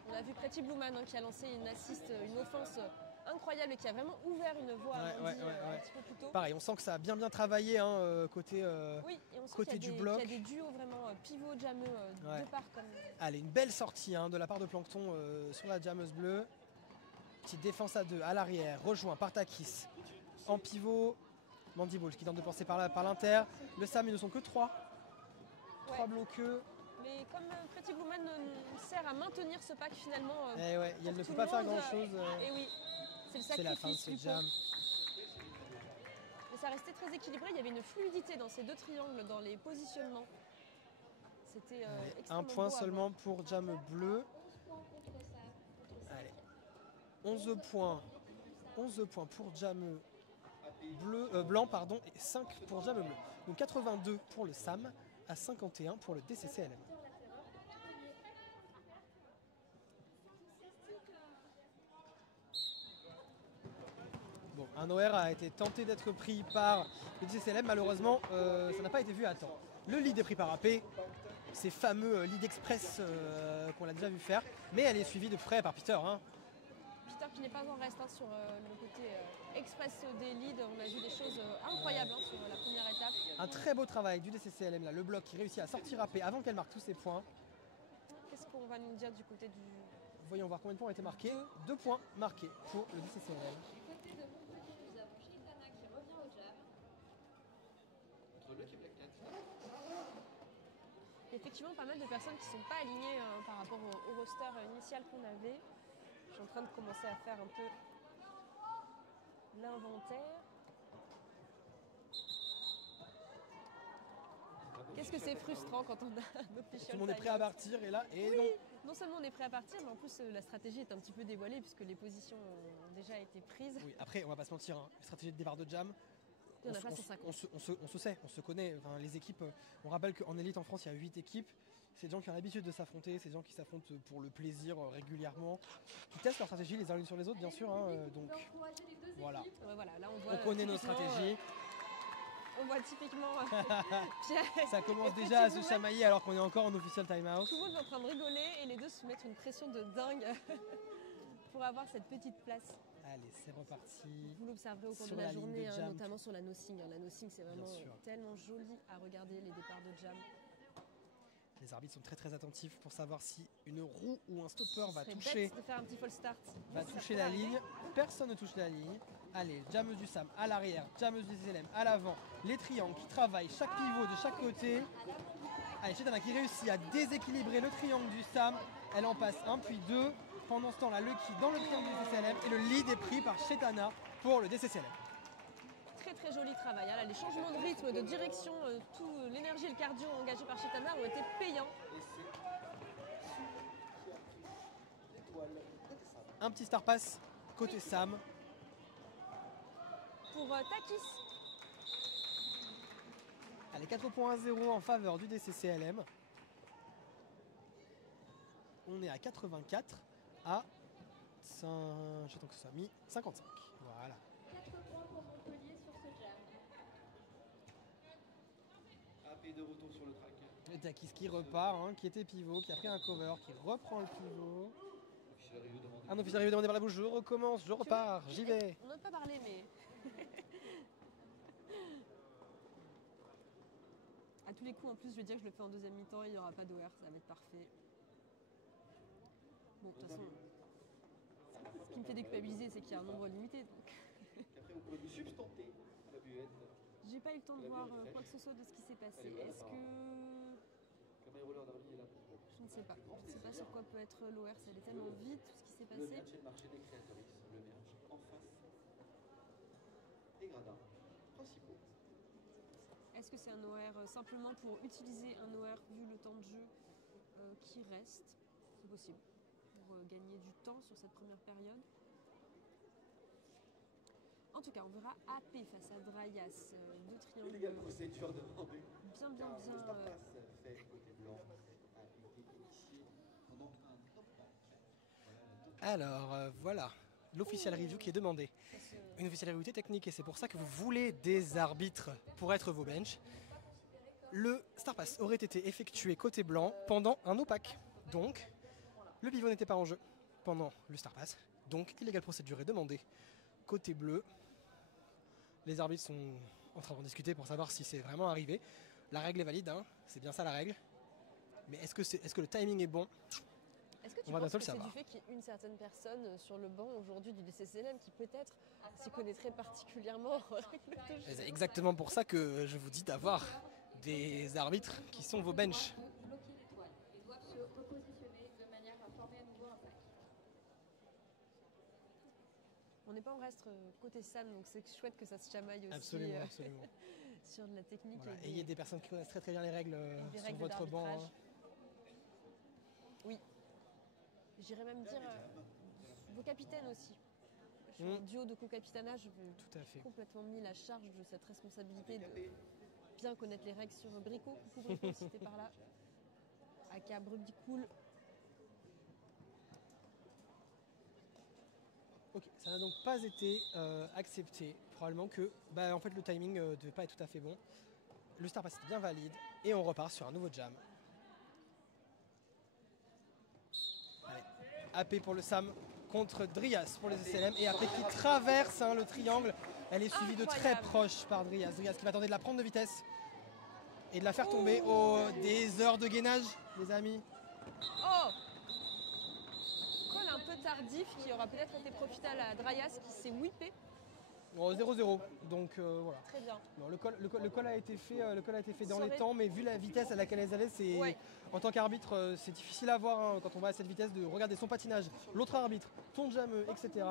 On a vu Pretty Blue Man qui a lancé une offense incroyable. incroyable et qui a vraiment ouvert une voie à Mandy, un petit peu plus tôt. Pareil, on sent que ça a bien travaillé hein, côté, Oui, et on sent côté du bloc. qu'il y a des duos vraiment pivot jameux de part comme. Allez, une belle sortie hein, de la part de Plankton sur la jammeuse bleue. Petite défense à 2 à l'arrière, rejoint par Takis. En pivot, Mandy Balls qui tente de passer par l'inter. Le Sam, ils ne sont que 3. 3 bloqueux. Mais comme Pretty Woman sert à maintenir ce pack finalement. Et ouais, elle ne peut pas faire grand chose. Et oui, c'est le sacrifice. C'est la fin de ce jam. Mais ça restait très équilibré, il y avait une fluidité dans ces deux triangles, dans les positionnements. C'était extrêmement un point beau seulement pour jam bleu. Allez. 11 points pour jam blanc pardon, et 5 pour jam bleu. Donc 82 pour le SAM à 51 pour le DCCLM. Bon, un OR a été tenté d'être pris par le DCCLM, malheureusement ça n'a pas été vu à temps. Le lead est pris par AP, ces fameux lead express qu'on a déjà vu faire, mais elle est suivie de près par Peter. Hein. Peter qui n'est pas en reste hein, sur le côté express des leads, on a vu des choses incroyables hein, sur la première étape. Un très beau travail du DCCLM là, le bloc qui réussit à sortir AP avant qu'elle marque tous ses points. Qu'est-ce qu'on va nous dire du côté du... Voyons voir combien de points ont été marqués. 2 points marqués pour le DCCLM. Du côté de Montpellier, nous avons Shaitana qui revient au jam. Entre Luck et Black Cat. Il y a effectivement pas mal de personnes qui ne sont pas alignées par rapport au roster initial qu'on avait. Je suis en train de commencer à faire un peu l'inventaire. Qu'est-ce que c'est frustrant quand on a un official. Tout le monde est prêt à partir et là, et oui, non. Non seulement on est prêt à partir, mais en plus la stratégie est un petit peu dévoilée puisque les positions ont déjà été prises. Oui, après on va pas se mentir, hein, la stratégie de départ de jam, Il y en a pas 150. on se sait, on se connaît. Enfin, les équipes, on rappelle qu'en élite en France il y a 8 équipes. C'est des gens qui ont l'habitude de s'affronter, c'est des gens qui s'affrontent pour le plaisir régulièrement, qui testent leur stratégie les uns sur les autres bien sûr. Hein, donc voilà. Ouais, voilà, là on connaît nos stratégies. On voit typiquement Pierre. Ça commence déjà à se chamailler alors qu'on est encore en official timeout. Tout le monde est en train de rigoler et les deux se mettent une pression de dingue pour avoir cette petite place. Allez, c'est reparti. Vous l'observerez au cours de Sur la la ligne journée, de hein, jam. notamment sur la no-sing. La no-sing, c'est vraiment tellement joli à regarder, les départs de jam. Les arbitres sont très attentifs pour savoir si une roue ou un stopper va Ce serait toucher, bête de faire un petit false start. va Ça toucher pourrait la arriver. ligne. Personne ne touche la ligne. Allez, jammeuse du SAM à l'arrière, jammeuse du ZLM à l'avant. Les triangles qui travaillent, chaque pivot de chaque côté. Allez, Shaitana qui réussit à déséquilibrer le triangle du SAM. Elle en passe un puis deux. Pendant ce temps-là, Lucky dans le triangle du DCCLM et le lead est pris par Shaitana pour le DCCLM. Très joli travail. Hein. Là, les changements de rythme, de direction, tout l'énergie et le cardio engagés par Shaitana ont été payants. Un petit star pass côté SAM. Pour Takis. Allez, 4 points à 0 en faveur du DCCLM. On est à 84 à 5... j'attends que ce soit mis 55. Voilà. 4 points pour Montpellier sur ce jam. AP de retour sur le track. Et Takis qui repart, hein, qui était pivot, qui a pris un cover, qui reprend le pivot. Officiel review demandé. Un officiel arrivé demandé par la bouche, je recommence, je repars, j'y vais. On n'a pas parlé, mais... à tous les coups, en plus, je vais dire que je le fais en deuxième mi-temps et il n'y aura pas d'OR, ça va être parfait. Bon, de toute façon, ce qui me fait déculpabiliser, c'est qu'il y a un nombre limité, donc... Après, vous pouvez vous substanter à la buette. J'ai pas eu le temps de voir quoi que ce soit de ce qui s'est passé. Est-ce que... Comme un roller derby est là pour Je ne sais pas. Je ne sais pas sur quoi peut être l'OR, ça allait tellement vite, tout ce qui s'est le passé. merch et le marché des créatrices. Le merch en face des gradins principaux. Est-ce que c'est un OR simplement pour utiliser un OR vu le temps de jeu qui reste? C'est possible. Pour gagner du temps sur cette première période. En tout cas, on verra AP face à Dryas, deux triangles Légale procédure demandée. bien Le star pass fait côté blanc a été initié pendant un top-pack. Alors voilà, l'official review qui est demandé. Une official review technique et c'est pour ça que vous voulez des arbitres pour être vos bench. Le star pass aurait été effectué côté blanc pendant un no-pack. Donc, le pivot n'était pas en jeu pendant le star pass. Donc, illégale procédure est demandée côté bleu. Les arbitres sont en train d'en discuter pour savoir si c'est vraiment arrivé. La règle est valide, hein, c'est bien ça la règle. Mais est-ce que le timing est bon? Est-ce que tu On va penses bientôt que le c'est savoir. du fait qu'il y ait une certaine personne sur le banc aujourd'hui du DCCLM qui peut-être s'y connaîtrait particulièrement en règle de jeu? C'est exactement pour ça que je vous dis d'avoir des arbitres qui sont vos benches. Bloquer l'étoile et doivent se repositionner de manière à former à nouveau un pack. On n'est pas en reste côté Sam, donc c'est chouette que ça se chamaille aussi Absolument, absolument. sur de la technique. Voilà. et Ayez des personnes qui connaissent très très bien les règles des sur règles votre banc. d'arbitrage. Hein. Oui. J'irais même dire vos capitaines aussi. Sur un duo de co-capitanage, je veux Tout à fait. complètement mis la charge de cette responsabilité de bien connaître les règles sur Brico. Coucou Brico, si t'es par là. Aka Brebis Cool. Ok, ça n'a donc pas été accepté. Probablement que en fait, le timing ne devait pas être tout à fait bon. Le star pass est bien valide et on repart sur un nouveau jam. Allez, AP pour le Sam contre Drias pour les SLM et AP qui traverse le triangle. Elle est suivie de très Incroyable. proche par Drias. Drias qui va tenter de la prendre de vitesse et de la faire tomber. Oh, des heures de gainage, les amis. Oh, call un peu tardif qui aura peut-être été profité à la Draias qui s'est whippé. Oh, 0-0. Donc voilà. Très bien. Non, le call a été fait, dans Ça les aurait- temps, mais vu la vitesse à laquelle elles allaient, c'est Ouais. en tant qu'arbitre, c'est difficile à voir quand on va à cette vitesse de regarder son patinage, l'autre arbitre, ton jam, etc.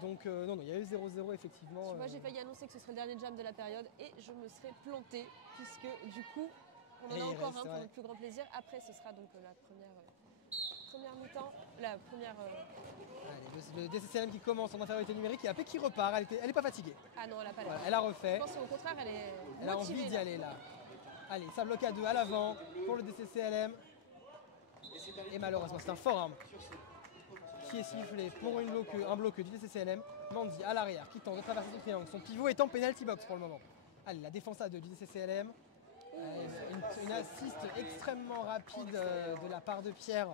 Donc non, il y a eu 0-0 effectivement. Tu vois, j'ai failli annoncer que ce serait le dernier jam de la période et je me serais plantée puisque du coup, on en Et a il encore reste, un pour ouais. notre plus grand plaisir. Après, ce sera donc la première mi-temps, la première. Allez, le DCCM qui commence en infériorité numérique et AP qui repart. Elle est pas fatiguée. Ah non, elle a pas l'air. Voilà, elle a Je refait. pense qu'au contraire, elle est Elle a motivée, envie d'y là. aller là. Allez, ça bloque à 2 à l'avant pour le DCCLM. Et malheureusement, c'est un forearm qui est sifflé pour un bloc du DCCLM. Mandy à l'arrière qui tente de traverser ce triangle. Son pivot est en penalty box pour le moment. Allez, la défense à 2 du DCCLM. Une assiste extrêmement rapide de la part de Pierre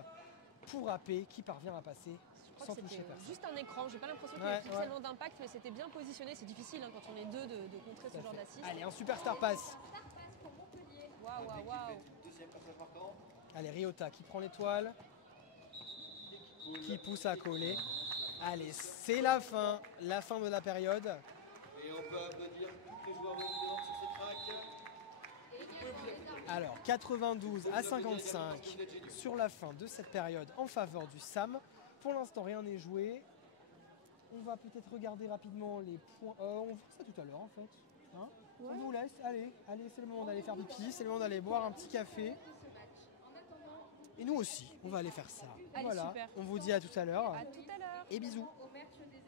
pour AP qui parvient à passer Je sans crois que toucher c'était personne. juste un écran. J'ai pas l'impression qu'il y Ouais, ait spécialement d'impact, mais c'était bien positionné. C'est difficile hein, quand on est deux de contrer Tout ce à genre fait. d'assist. Allez, un superstar pass. Star pass pour Montpellier. Waouh, waouh, waouh. Deuxième passage marquant. Allez, Ryota qui prend l'étoile, qui pousse à coller. Allez, c'est la fin de la période. Et on peut applaudir tous les joueurs revenants sur ces tracks. Alors, 92 à 55 sur la fin de cette période en faveur du SAM. Pour l'instant, rien n'est joué. On va peut-être regarder rapidement les points. On fera ça tout à l'heure en fait. Hein, on vous laisse. Allez, c'est le moment d'aller faire pipi, c'est le moment d'aller boire un petit café. Et nous aussi, on va aller faire ça. Allez, Voilà, super. on vous dit à tout à l'heure. À tout à l'heure. Et bisous. Au merch des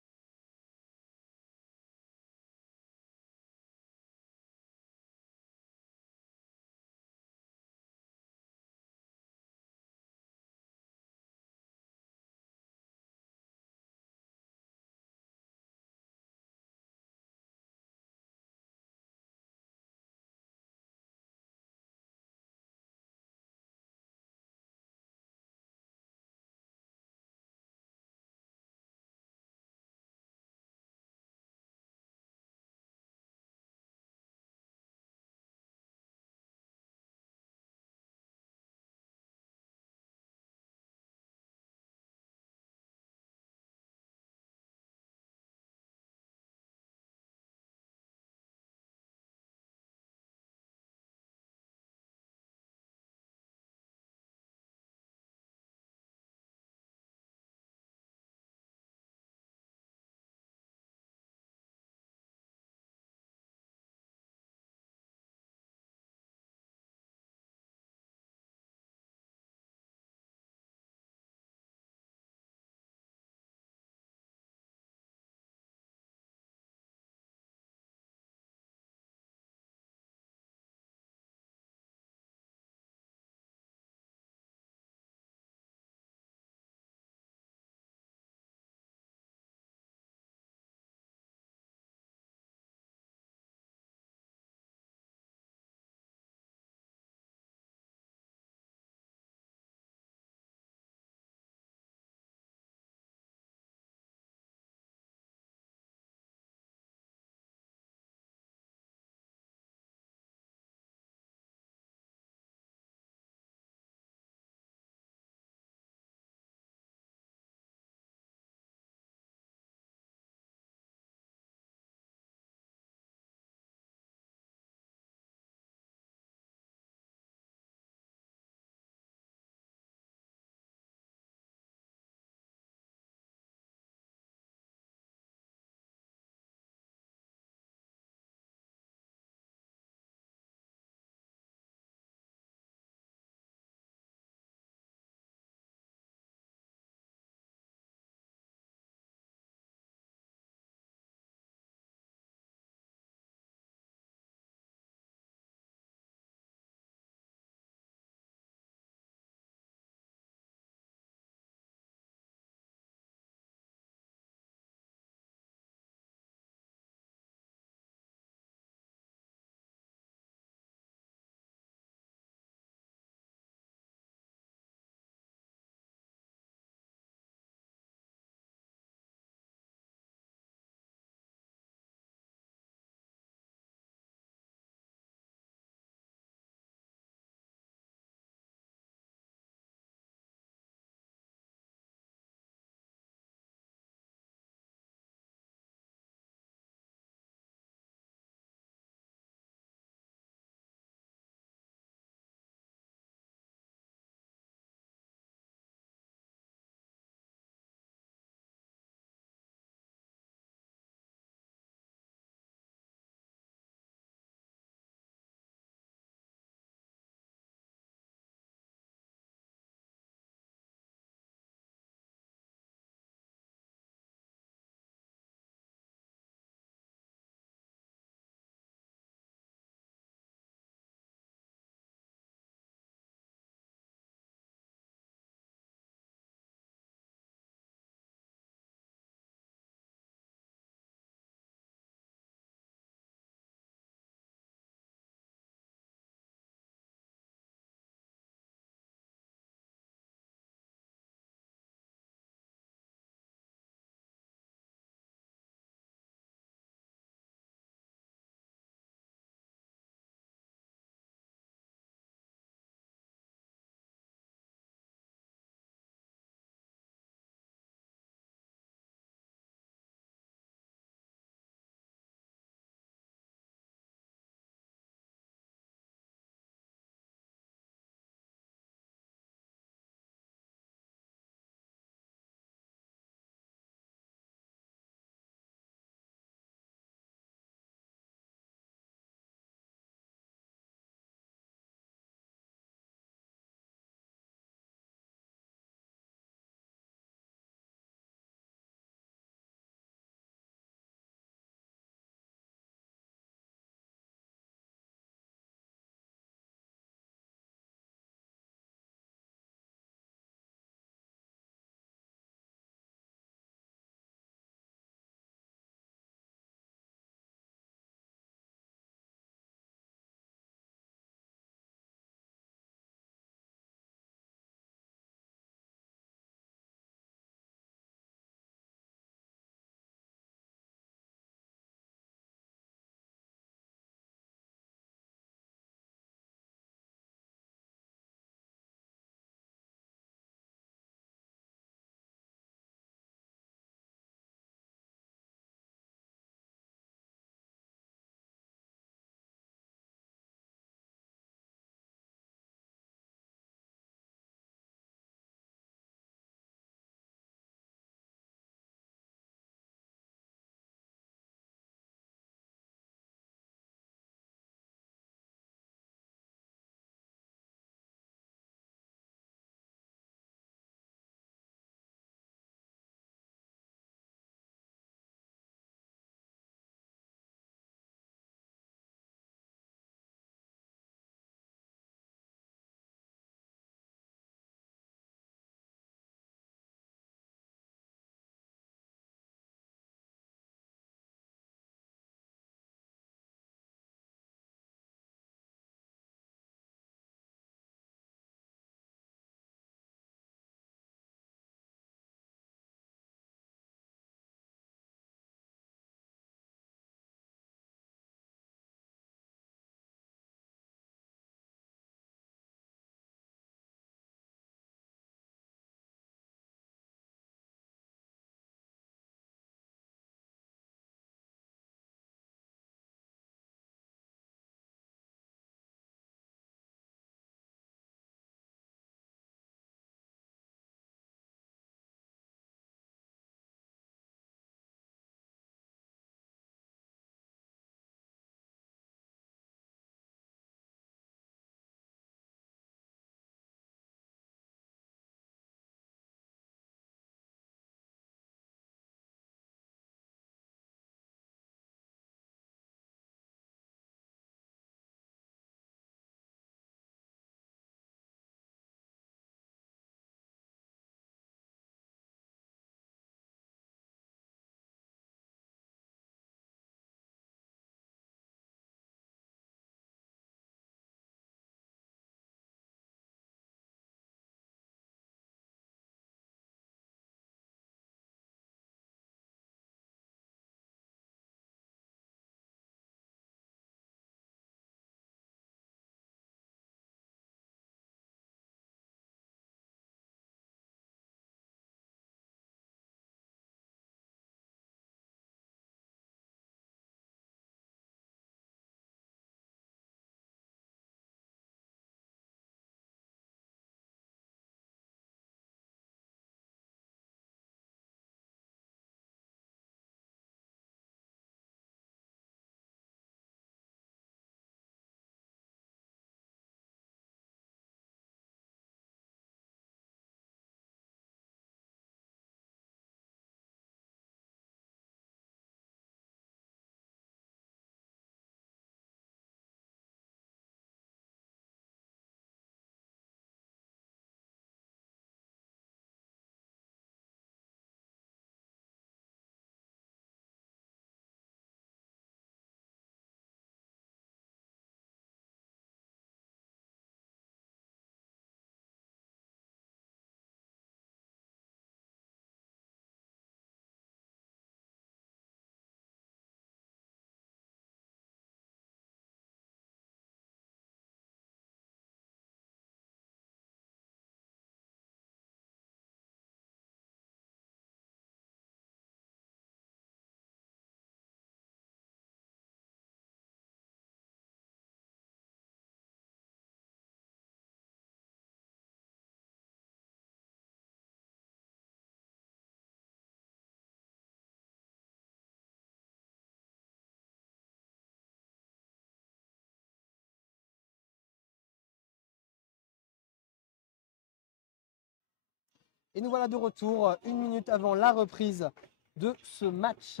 Et nous voilà de retour, 1 minute avant la reprise de ce match.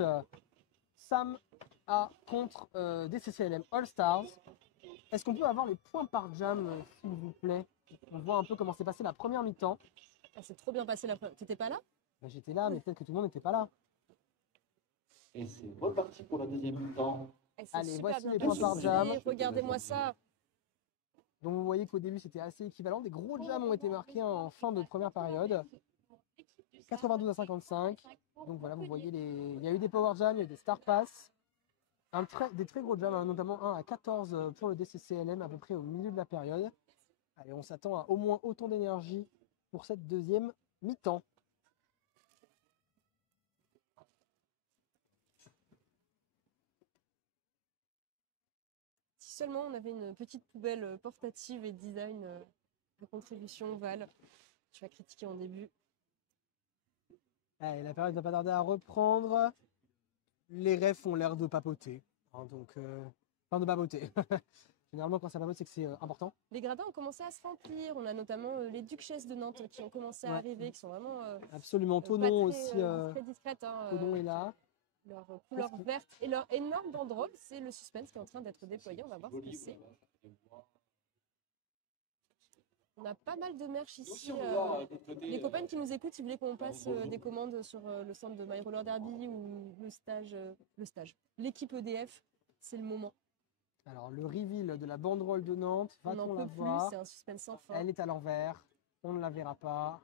Sam A contre DCCLM All Stars. Est-ce qu'on peut avoir les points par jam, s'il vous plaît? On voit un peu comment s'est passée la première mi-temps. Ah, c'est trop bien passé la première. T'étais pas là? Bah, j'étais là, mais peut-être que tout le monde n'était pas là. Et c'est reparti pour la deuxième mi-temps. Eh, c'est Allez, super voici bien les points par passé. jam. Regardez-moi ça. Donc vous voyez qu'au début c'était assez équivalent. Des gros jams ont été marqués en fin de première période. 92 à 55. Donc voilà, vous voyez, il y a eu des power jams, il y a eu des star pass. Des très gros jams, hein, notamment un à 14 pour le DCCLM à peu près au milieu de la période. Allez, on s'attend à au moins autant d'énergie pour cette deuxième mi-temps. Si seulement on avait une petite poubelle portative et design de contribution, Val. Tu vas critiquer en début. Allez, la période va pas tarder à reprendre. Les refs ont l'air de papoter. Hein, enfin, de papoter. Généralement, quand ça papote, c'est que c'est important. Les gradins ont commencé à se remplir. On a notamment les duchesses de Nantes qui ont commencé à arriver, qui sont vraiment absolument. pas Tonon très, aussi. très discrètes. Hein, Tonon est là. leur couleur verte et leur énorme banderole, c'est le suspense qui est en train d'être déployé. On va voir ce que c'est. On a pas mal de merch ici. Les copains qui nous écoutent, si vous voulez qu'on passe des commandes sur le centre de My Roller Derby ou l'équipe EDF, c'est le moment. Alors, le reveal de la banderole de Nantes, On va-t-on n'en la peut plus, voir? c'est un suspense sans fin. Elle est à l'envers. On ne la verra pas.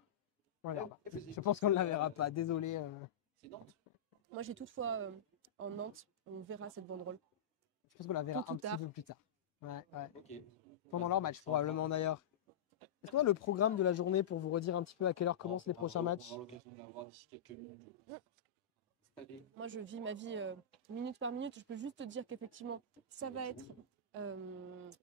On la verra pas. Je pense qu'on ne la verra pas. Désolé. C'est Nantes. Moi, j'ai toutefois en Nantes, on verra cette banderole. Je pense qu'on la verra Tôt ou un petit tard. peu plus tard. Ouais. Ok. Pendant leur match, probablement d'ailleurs. Est-ce qu'on a le programme de la journée pour vous redire un petit peu à quelle heure commencent les prochains matchs? On aura l'occasion de la voir d'ici quelques minutes. Installé. Moi, je vis ma vie minute par minute. Je peux juste te dire qu'effectivement, ça va être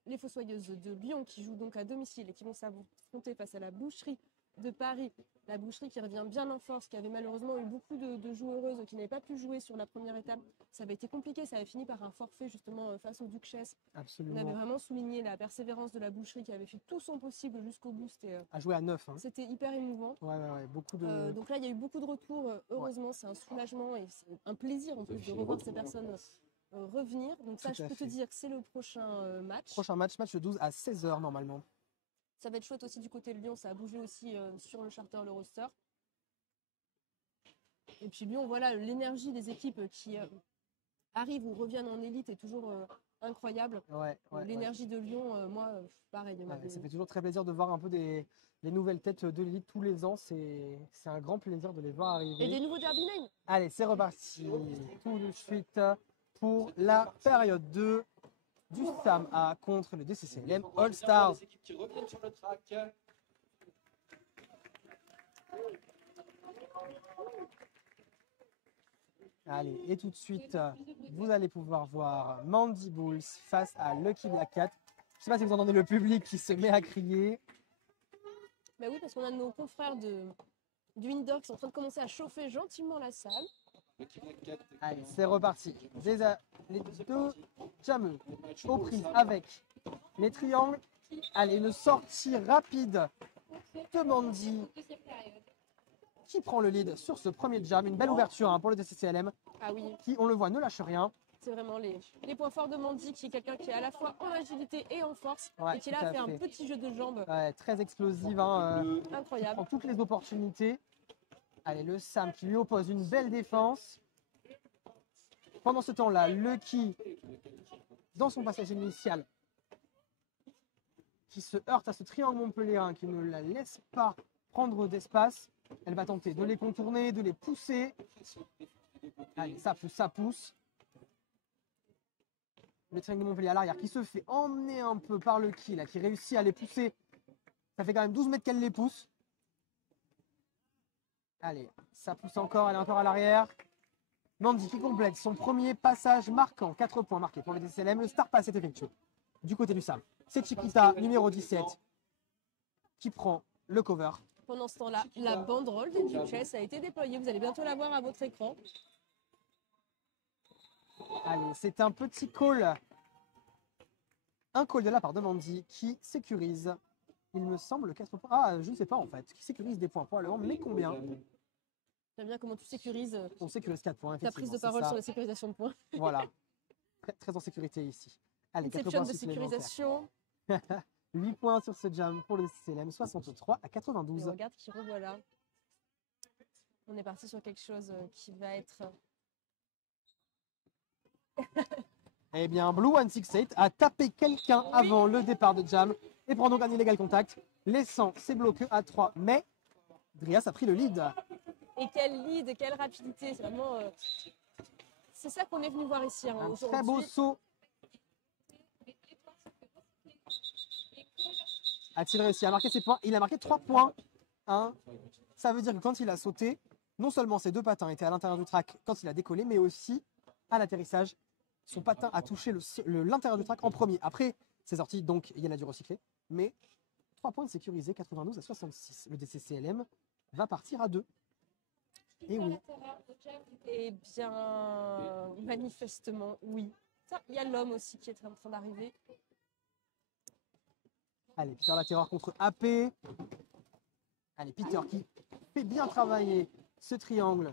les Fossoyeuses de Lyon qui jouent donc à domicile et qui vont s'affronter face à la Boucherie de Paris. La Boucherie qui revient bien en force, qui avait malheureusement eu beaucoup de joueuses qui n'avaient pas pu jouer sur la première étape. Ça avait été compliqué, ça avait fini par un forfait justement face aux Duchesses. On avait Absolument. vraiment souligné la persévérance de la Boucherie qui avait fait tout son possible jusqu'au bout. À jouer à 9. Hein. C'était hyper émouvant. Ouais. Beaucoup de. Donc là, il y a eu beaucoup de retours. Heureusement, c'est un soulagement et c'est un plaisir en plus de revoir ces personnes revenir. Donc ça, Tout je à peux te fait. dire que c'est le prochain match. Prochain match le 12 à 16h normalement. Ça va être chouette aussi du côté de Lyon. Ça a bougé aussi sur le charter, le roster. Et puis Lyon, voilà, l'énergie des équipes qui arrivent ou reviennent en élite est toujours incroyable. Ouais. L'énergie de Lyon, moi, pareil. Ça fait toujours très plaisir de voir un peu les nouvelles têtes de l'élite tous les ans. C'est un grand plaisir de les voir arriver. Et des nouveaux Derby Nine. Allez, c'est reparti tout de suite pour la période 2 du SAM A contre le DCCLM All Stars. Les équipes qui reviennent sur le track. Allez, et tout de suite, vous allez pouvoir voir Mandy Bulls face à Lucky Black Cat. Je ne sais pas si vous entendez le public qui se met à crier. Bah oui, parce qu'on a nos confrères du indoor qui sont en train de commencer à chauffer gentiment la salle. Allez, c'est reparti. Les deux jameux aux prises avec les triangles. Allez, une sortie rapide de Mandy qui prend le lead sur ce premier jam. Une belle ouverture hein, pour le DCCLM Ah oui, qui, on le voit, ne lâche rien. c'est vraiment les points forts de Mandy, qui est quelqu'un qui est à la fois en agilité et en force, Ouais, et qui tout là à a fait un fait. petit jeu de jambes Ouais, très explosive. Hein, qui incroyable. prend toutes les opportunités. Allez, le Sam qui lui oppose une belle défense. Pendant ce temps-là, Lucky, dans son passage initial, qui se heurte à ce triangle montpelliérain qui ne la laisse pas prendre d'espace. Elle va tenter de les contourner, de les pousser. Allez, ça pousse. Le triangle de Montpellier à l'arrière qui se fait emmener un peu par Lucky, là, qui réussit à les pousser. Ça fait quand même 12 mètres qu'elle les pousse. Allez, ça pousse encore, elle est encore à l'arrière. Mandy qui complète son premier passage marquant. 4 points marqués pour le DCLM. Le star pass est effectué du côté du Sam. C'est Chiquita, numéro 17, qui prend le cover. Pendant ce temps-là, la banderole des Duchesses a été déployée. Vous allez bientôt la voir à votre écran. Allez, c'est un petit call. Un call de la part de Mandy qui sécurise Il me semble 4 points. Ah, je ne sais pas en fait. Qui sécurise des points probablement, mais combien? J'aime bien comment tu sécurises On sécurise 4 points, ta prise effectivement. de c'est parole ça. sur la sécurisation de points. Voilà. Très, très en sécurité ici. Allez, 4 Inception points de supplémentaires. sécurisation. 8 points sur ce jam pour le CLM, 63 à Et 92. regarde qui revoilà. On est parti sur quelque chose qui va être... Eh bien, Blue 168 a tapé quelqu'un avant le départ de jam et prend donc un illégal contact, laissant ses bloqueux à 3. Mais Drias a pris le lead. Et quel lead, quelle rapidité. C'est vraiment... C'est ça qu'on est venu voir ici. Hein, Un très beau saut. A-t-il réussi à marquer ses points? Il a marqué 3 points. Hein. Ça veut dire que quand il a sauté, non seulement ses deux patins étaient à l'intérieur du track quand il a décollé, mais aussi à l'atterrissage, son patin a touché l'intérieur du track en premier. Après, c'est sorti, donc il a dû recycler. Mais 3 points de sécurisé, 92 à 66. Le DCCLM va partir à 2. Et oui. Eh bien, manifestement, oui. Ça, il y a l'homme aussi qui est en train d'arriver. Allez, Peter la terreur contre AP. Allez, Peter qui fait bien travailler ce triangle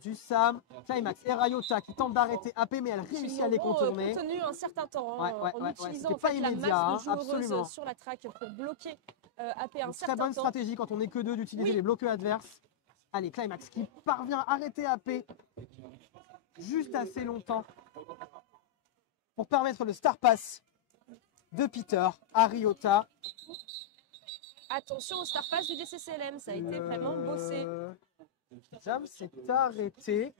du Sam. Climax et Rayota qui tentent d'arrêter AP, mais elle réussit à les contourner. Contenu un certain temps hein, Ouais, en utilisant c'était en pas fait, la immédiat, masse de hein, joueuses absolument. sur la track pour bloquer AP un Une certain très bonne temps. stratégie quand on n'est que deux d'utiliser Oui. les bloqueurs adverses. Allez, Climax qui parvient à arrêter AP juste assez longtemps pour permettre le star pass de Peter à Ryota. Attention au star pass du DCCLM, ça a été vraiment bossé. Le jam s'est arrêté.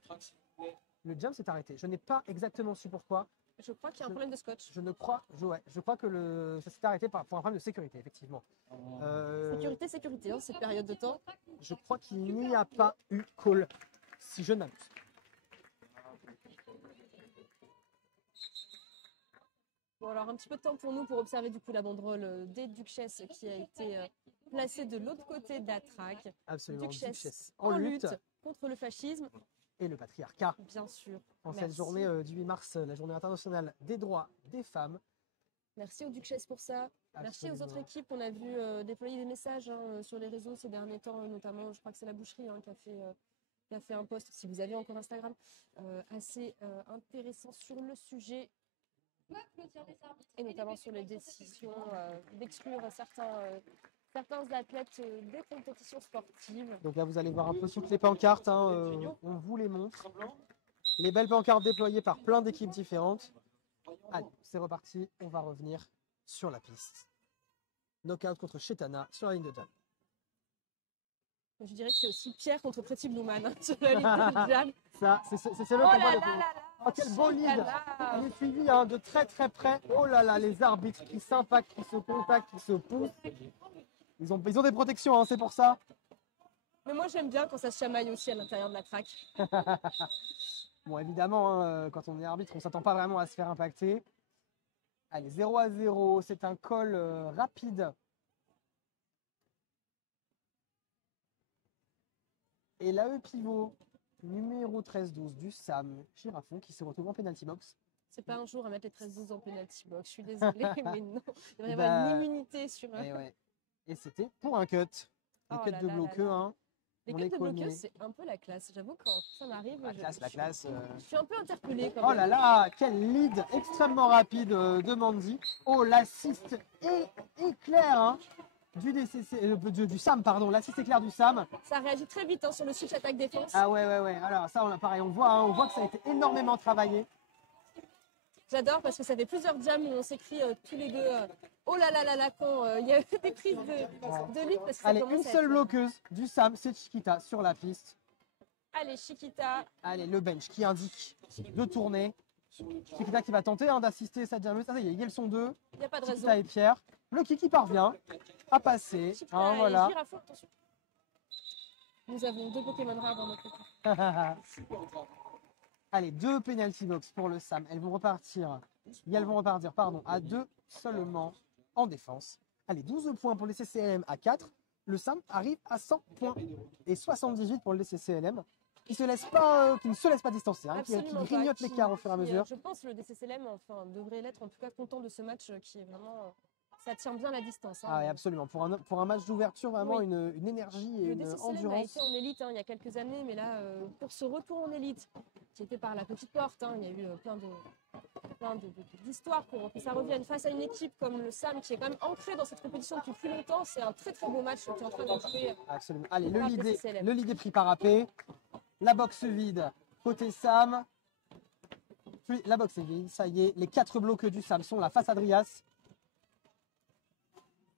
Le jam s'est arrêté. Je n'ai pas exactement su pourquoi. Je crois qu'il y a un problème de scotch. Je crois que ça s'est arrêté pour un problème de sécurité, effectivement. Sécurité, hein, cette période de temps. Je crois qu'il n'y a pas eu call, si je ne m'abuse. Bon, alors un petit peu de temps pour nous pour observer du coup la banderole des Duchesses qui a été placée de l'autre côté de la track. Absolument. Duchesse en lutte contre le fascisme, et le patriarcat. bien sûr. En cette Merci. journée du 8 mars, la journée internationale des droits des femmes. Merci aux Duchesses pour ça. Merci aux autres équipes. On a vu déployer des messages hein, sur les réseaux ces derniers temps, notamment, je crois que c'est la boucherie hein, qui a fait un post, si vous avez encore Instagram, assez intéressant sur le sujet. Et notamment sur les décisions d'exclure certains athlètes des compétitions sportives. Donc là, vous allez voir un peu toutes les pancartes. Hein, on vous les montre. Les belles pancartes déployées par plein d'équipes différentes. Allez, c'est reparti. On va revenir sur la piste. Knockout contre Chetana sur la ligne de jam. Je dirais que c'est aussi Pierre contre Pretty Blue Man hein, sur la ligne de jam. Ça, c'est le Oh combat là le là plus- là Oh, quel beau lead! là. Il est suivi hein, de très très près. Oh là là, les arbitres qui s'impactent, qui se contactent, qui se poussent. Ils ont des protections, hein, c'est pour ça. Mais moi j'aime bien quand ça se chamaille aussi à l'intérieur de la track. Bon, évidemment, hein, quand on est arbitre, on ne s'attend pas vraiment à se faire impacter. Allez, 0-0, c'est un call rapide. Et l'AE pivot numéro 13-12 du SAM, Girafon, qui se retrouve en penalty box. C'est pas un jour à mettre les 13-12 en penalty box, je suis désolée, mais non. Il devrait y Bah, avoir une immunité sur Et, ouais. Et c'était pour un cut. Les Oh cuts là de là là bloqueux, là. hein. Les on cuts les de connaît. bloqueuse, c'est un peu la classe. J'avoue, quand ça m'arrive, La classe. je suis un peu interpellée quand Oh même. là là, quel lead extrêmement rapide de Mandy. Oh, l'assist éclair hein, du SAM, pardon. L'assist éclair du SAM. Ça réagit très vite hein, sur le switch attaque-défense. Ah ouais. Alors ça, pareil, on voit que ça a été énormément travaillé. J'adore parce que ça fait plusieurs jams où on s'écrit tous les deux oh là là là là quand il y a des prises de lead. Parce que ça Allez, commence une à seule être- bloqueuse du SAM, c'est Chiquita sur la piste. Allez, Chiquita. Allez, le bench qui indique de tourner. Chiquita qui va tenter hein, d'assister sa jammeuse. Ah, ça y est, Yelson 2. Il n'y a pas de raison. Chiquita et Pierre. Le qui parvient à passer. Chiquita Hein, et voilà. Girafon, attention. Nous avons deux Pokémon rares dans notre équipe. Allez, 2 penalty box pour le SAM. Elles vont repartir à 2 seulement en défense. Allez, 12 points pour les CCLM à 4. Le SAM arrive à 100 points et 78 pour le CCLM. Qui ne se laisse pas distancer, hein, qui Absolument pas. grignote l'écart au fur et à mesure. Je pense que le DCCLM enfin, devrait l'être en tout cas content de ce match qui est vraiment Ça tient bien la distance. Hein. Ah, ouais, absolument. Pour un match d'ouverture, vraiment Oui. une énergie et Le une DCCLM a endurance. été en élite hein, il y a quelques années, mais là, pour ce retour en élite, qui était par la petite porte, hein, il y a eu d'histoires pour que ça revienne face à une équipe comme le SAM, qui est quand même ancrée dans cette compétition depuis plus longtemps. C'est un très très beau match qui est en train de jouer. Absolument. Allez, par le DCCLM. le lead est pris par AP. La boxe vide côté Sam. Puis la boxe est vide. Ça y est, les 4 blocs du Sam sont là face à Drias.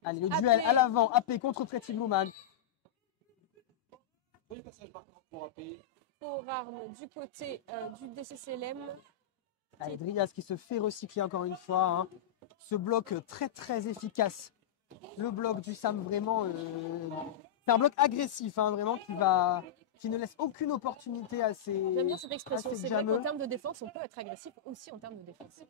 Allez, le duel AP. à l'avant. AP contre Pretty Blue Man. Premier passage marquant pour AP. Pour armes du côté du DCCLM. Allez, Drias qui se fait recycler encore une fois. Hein. Ce bloc très très efficace. Le bloc du Sam vraiment. C'est un bloc agressif, hein, vraiment qui ne laisse aucune opportunité à ses. J'aime bien cette expression. à ses C'est vrai jammeux. qu'en termes de défense, on peut être agressif aussi en termes de défense.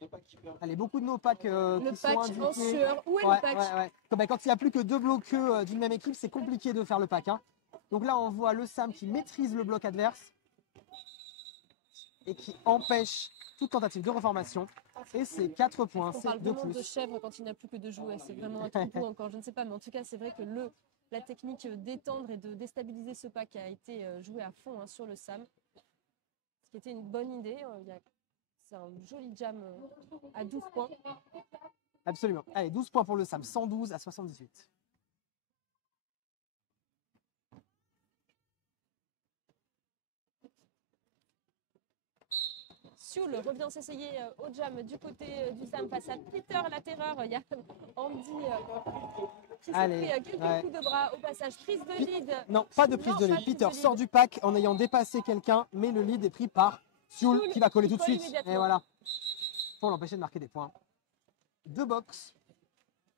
No pack keeper. Allez, beaucoup de no packs Le qui sont pack indiqués. en sueur. Où est Ouais, le pack ouais, ouais. Quand il n'y a plus que 2 bloqueux d'une même équipe, c'est compliqué de faire le pack. Hein. Donc là, on voit le Sam qui maîtrise le bloc adverse et qui empêche toute tentative de reformation. Et c'est 4 points, On c'est parle 2 vraiment de plus. chèvre quand il n'a plus que 2 jouets. C'est vraiment un troupeau encore, je ne sais pas. Mais en tout cas, c'est vrai que la technique d'étendre et de déstabiliser ce pack a été jouée à fond hein, sur le Sam. Ce qui était une bonne idée. C'est un joli jam à 12 points. Absolument. Allez, 12 points pour le Sam, 112 à 78. Sioul revient s'essayer au jam du côté du Sam face à Peter la terreur. Il y a Andy qui s'est Allez, pris quelques ouais. coups de bras au passage. Prise de lead. Non, pas de prise Non, de pas lead. de prise Peter de lead. sort du pack en ayant dépassé quelqu'un, mais le lead est pris par Sioul Sioul qui va coller qui tout de colle suite. immédiatement. Et voilà. Pour l'empêcher de marquer des points. 2 box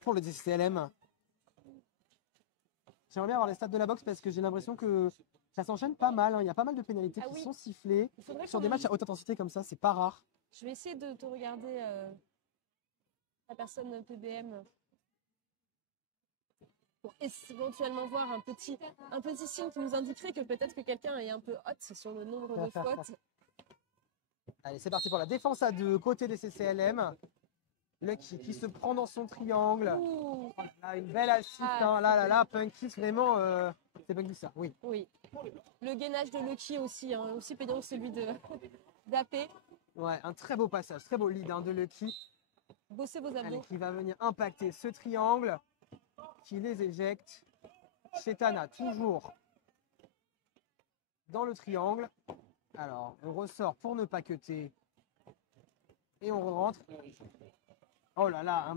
pour le DCCLM. J'aimerais bien avoir les stats de la boxe parce que j'ai l'impression que ça s'enchaîne pas mal. Hein. Il y a pas mal de pénalités Ah qui oui. sont sifflées. Il faudrait Sur qu'on- des matchs à haute intensité comme ça, c'est pas rare. Je vais essayer de te regarder la personne PBM pour éventuellement voir un petit signe qui nous indiquerait que peut-être que quelqu'un est un peu hot sur le nombre de fautes. Allez, c'est parti pour la défense à 2 côté des CCLM. Lucky qui se prend dans son triangle. Ouh, Là, une belle assist. Ah, hein. Là, Punky, vraiment, c'est Punky ça. Oui. oui. Le gainage de Lucky aussi, hein, aussi payant que celui d'AP. Ouais, un très beau passage, très beau lead hein, de Lucky. Bossez vos Allez, abdos. qui va venir impacter ce triangle, qui les éjecte. Chetana, toujours dans le triangle. Alors, on ressort pour ne pas cutter. Et on rentre. Oh là là,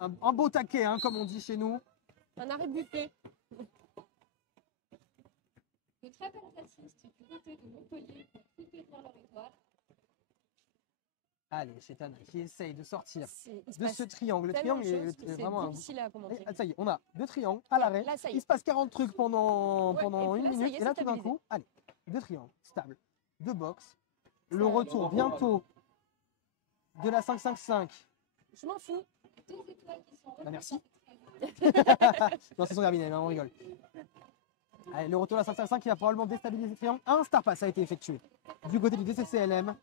un beau taquet, hein, comme on dit chez nous. Un arrêt buffet. De très belles assists du côté de Montpellier pour soutenir leur étoile. Allez, Chetana qui essaye de sortir Il se de passe ce triangle. Le tellement triangle de choses est que c'est vraiment difficile à commenter. Ah, ça y est, on a 2 triangles à l'arrêt. Là, ça y est. Il se passe 40 trucs pendant, Ouais, pendant et puis une là, ça y minute. est, Et là, c'est tout d'un stabilisé. coup, allez, 2 triangles, stable, 2 box. Le retour bientôt de la 5-5-5. Je m'en fous. 2 étoiles qui sont Bah, merci. représentées. Non, c'est son Garbinel, hein, on rigole. Allez, le retour de la 5-5-5 qui va probablement déstabiliser le triangle. Un star pass a été effectué du côté du DCCLM.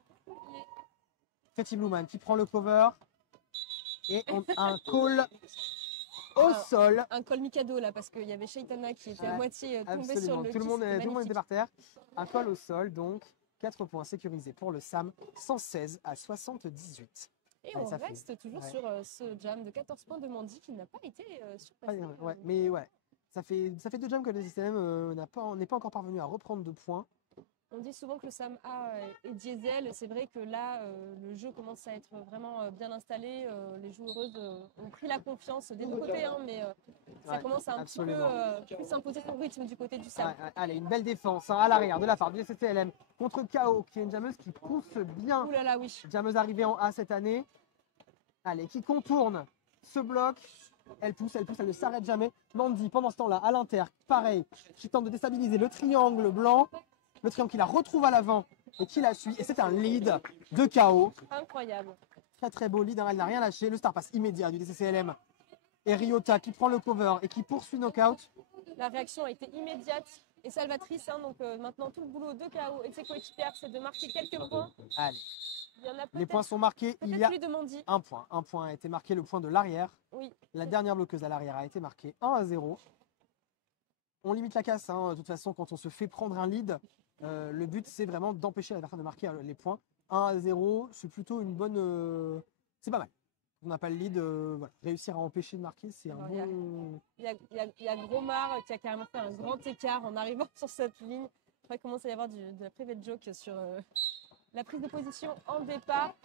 Fetty Blueman qui prend le cover. Et on a un call au sol. Un col Mikado là, parce qu'il y avait Shaitana qui était à Ouais, moitié tombé sur Absolument, le tout le kiss, monde c'était était magnifique. par terre. Un call au sol, donc 4 points sécurisés pour le SAM, 116 à 78. Et Allez, on ça fait- reste toujours ouais. sur ce jam de 14 points de Mandy qui n'a pas été surpassé. Ouais, mais ouais, ça fait 2 jams que le DCCLM n'est pas encore parvenu à reprendre 2 points. On dit souvent que le SAM A est diesel. C'est vrai que là, le jeu commence à être vraiment bien installé. Les joueuses ont pris la confiance des deux côtés, hein, mais ça Ouais, commence à un absolument. petit peu plus s'imposer son rythme du côté du SAM. Ouais, allez, une belle défense hein, à l'arrière de la part du DCCLM contre KO, qui est une jammeuse qui pousse bien. Ouh là là, oui. Jammeuse arrivée en A cette année. Allez, qui contourne ce bloc. Elle pousse, elle ne s'arrête jamais. Mandy, pendant ce temps-là, à l'inter, pareil, qui tente de déstabiliser le triangle blanc. Le triangle qui la retrouve à l'avant et qui la suit. Et c'est un lead de KO. Incroyable. Très très beau lead, hein, elle n'a rien lâché. Le star pass immédiat du DCCLM. Et Ryota qui prend le cover et qui poursuit knockout. La réaction a été immédiate et salvatrice. Hein, donc maintenant, tout le boulot de KO et de ses coéquipières, c'est de marquer quelques points. Allez, Il y en a Les peut-être points sont marqués. Il y peut-être a celui de Mandy. un point. Un point a été marqué, le point de l'arrière. Oui. La dernière bloqueuse à l'arrière a été marquée 1-0. On limite la casse. Hein. De toute façon, quand on se fait prendre un lead, le but, c'est vraiment d'empêcher l'adversaire de marquer les points. 1-0, c'est plutôt une bonne... c'est pas mal. On n'a pas le lead. Voilà. Réussir à empêcher de marquer, c'est un Alors, bon... Il y a Gromard qui a carrément fait un grand écart en arrivant sur cette ligne. Après, il commence à y avoir de la private joke sur la prise de position en départ.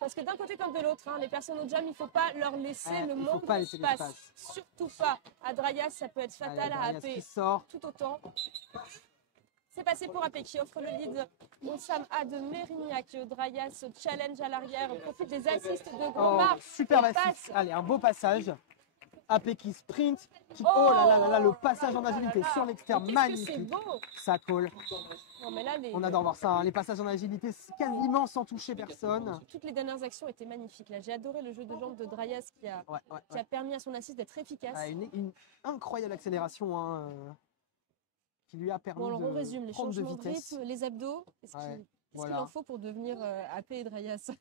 Parce que d'un côté comme de l'autre, hein, les personnes au jam, il ne faut pas leur laisser Ouais, le il faut monde pas laisser espace. l'espace. Surtout pas. À Draias, ça peut être fatal à Allez, AP qui sort. tout autant. C'est passé pour AP qui offre le lead au Sam A de Mérignac. Draias challenge à l'arrière, profite des assists de Oh, Gromard. super Et assist. passe. Allez, un beau passage. AP qui sprint. Qui... Oh, Oh là là là là, le passage en agilité sur l'externe, Qu'est-ce que c'est magnifique. beau! Ça colle. Non, mais là, On adore voir ça. Hein. Les passages en agilité, quasiment sans toucher personne. toutes les dernières actions étaient magnifiques. Là, j'ai adoré le jeu de jambes de Draias qui a Ouais. permis à son assist d'être efficace. Ah, une incroyable accélération hein, qui lui a permis Bon, alors on résume de les prendre de changements de vitesse. rythme, les abdos. Qu'est-ce qu'il voilà. en faut pour devenir AP et Draias?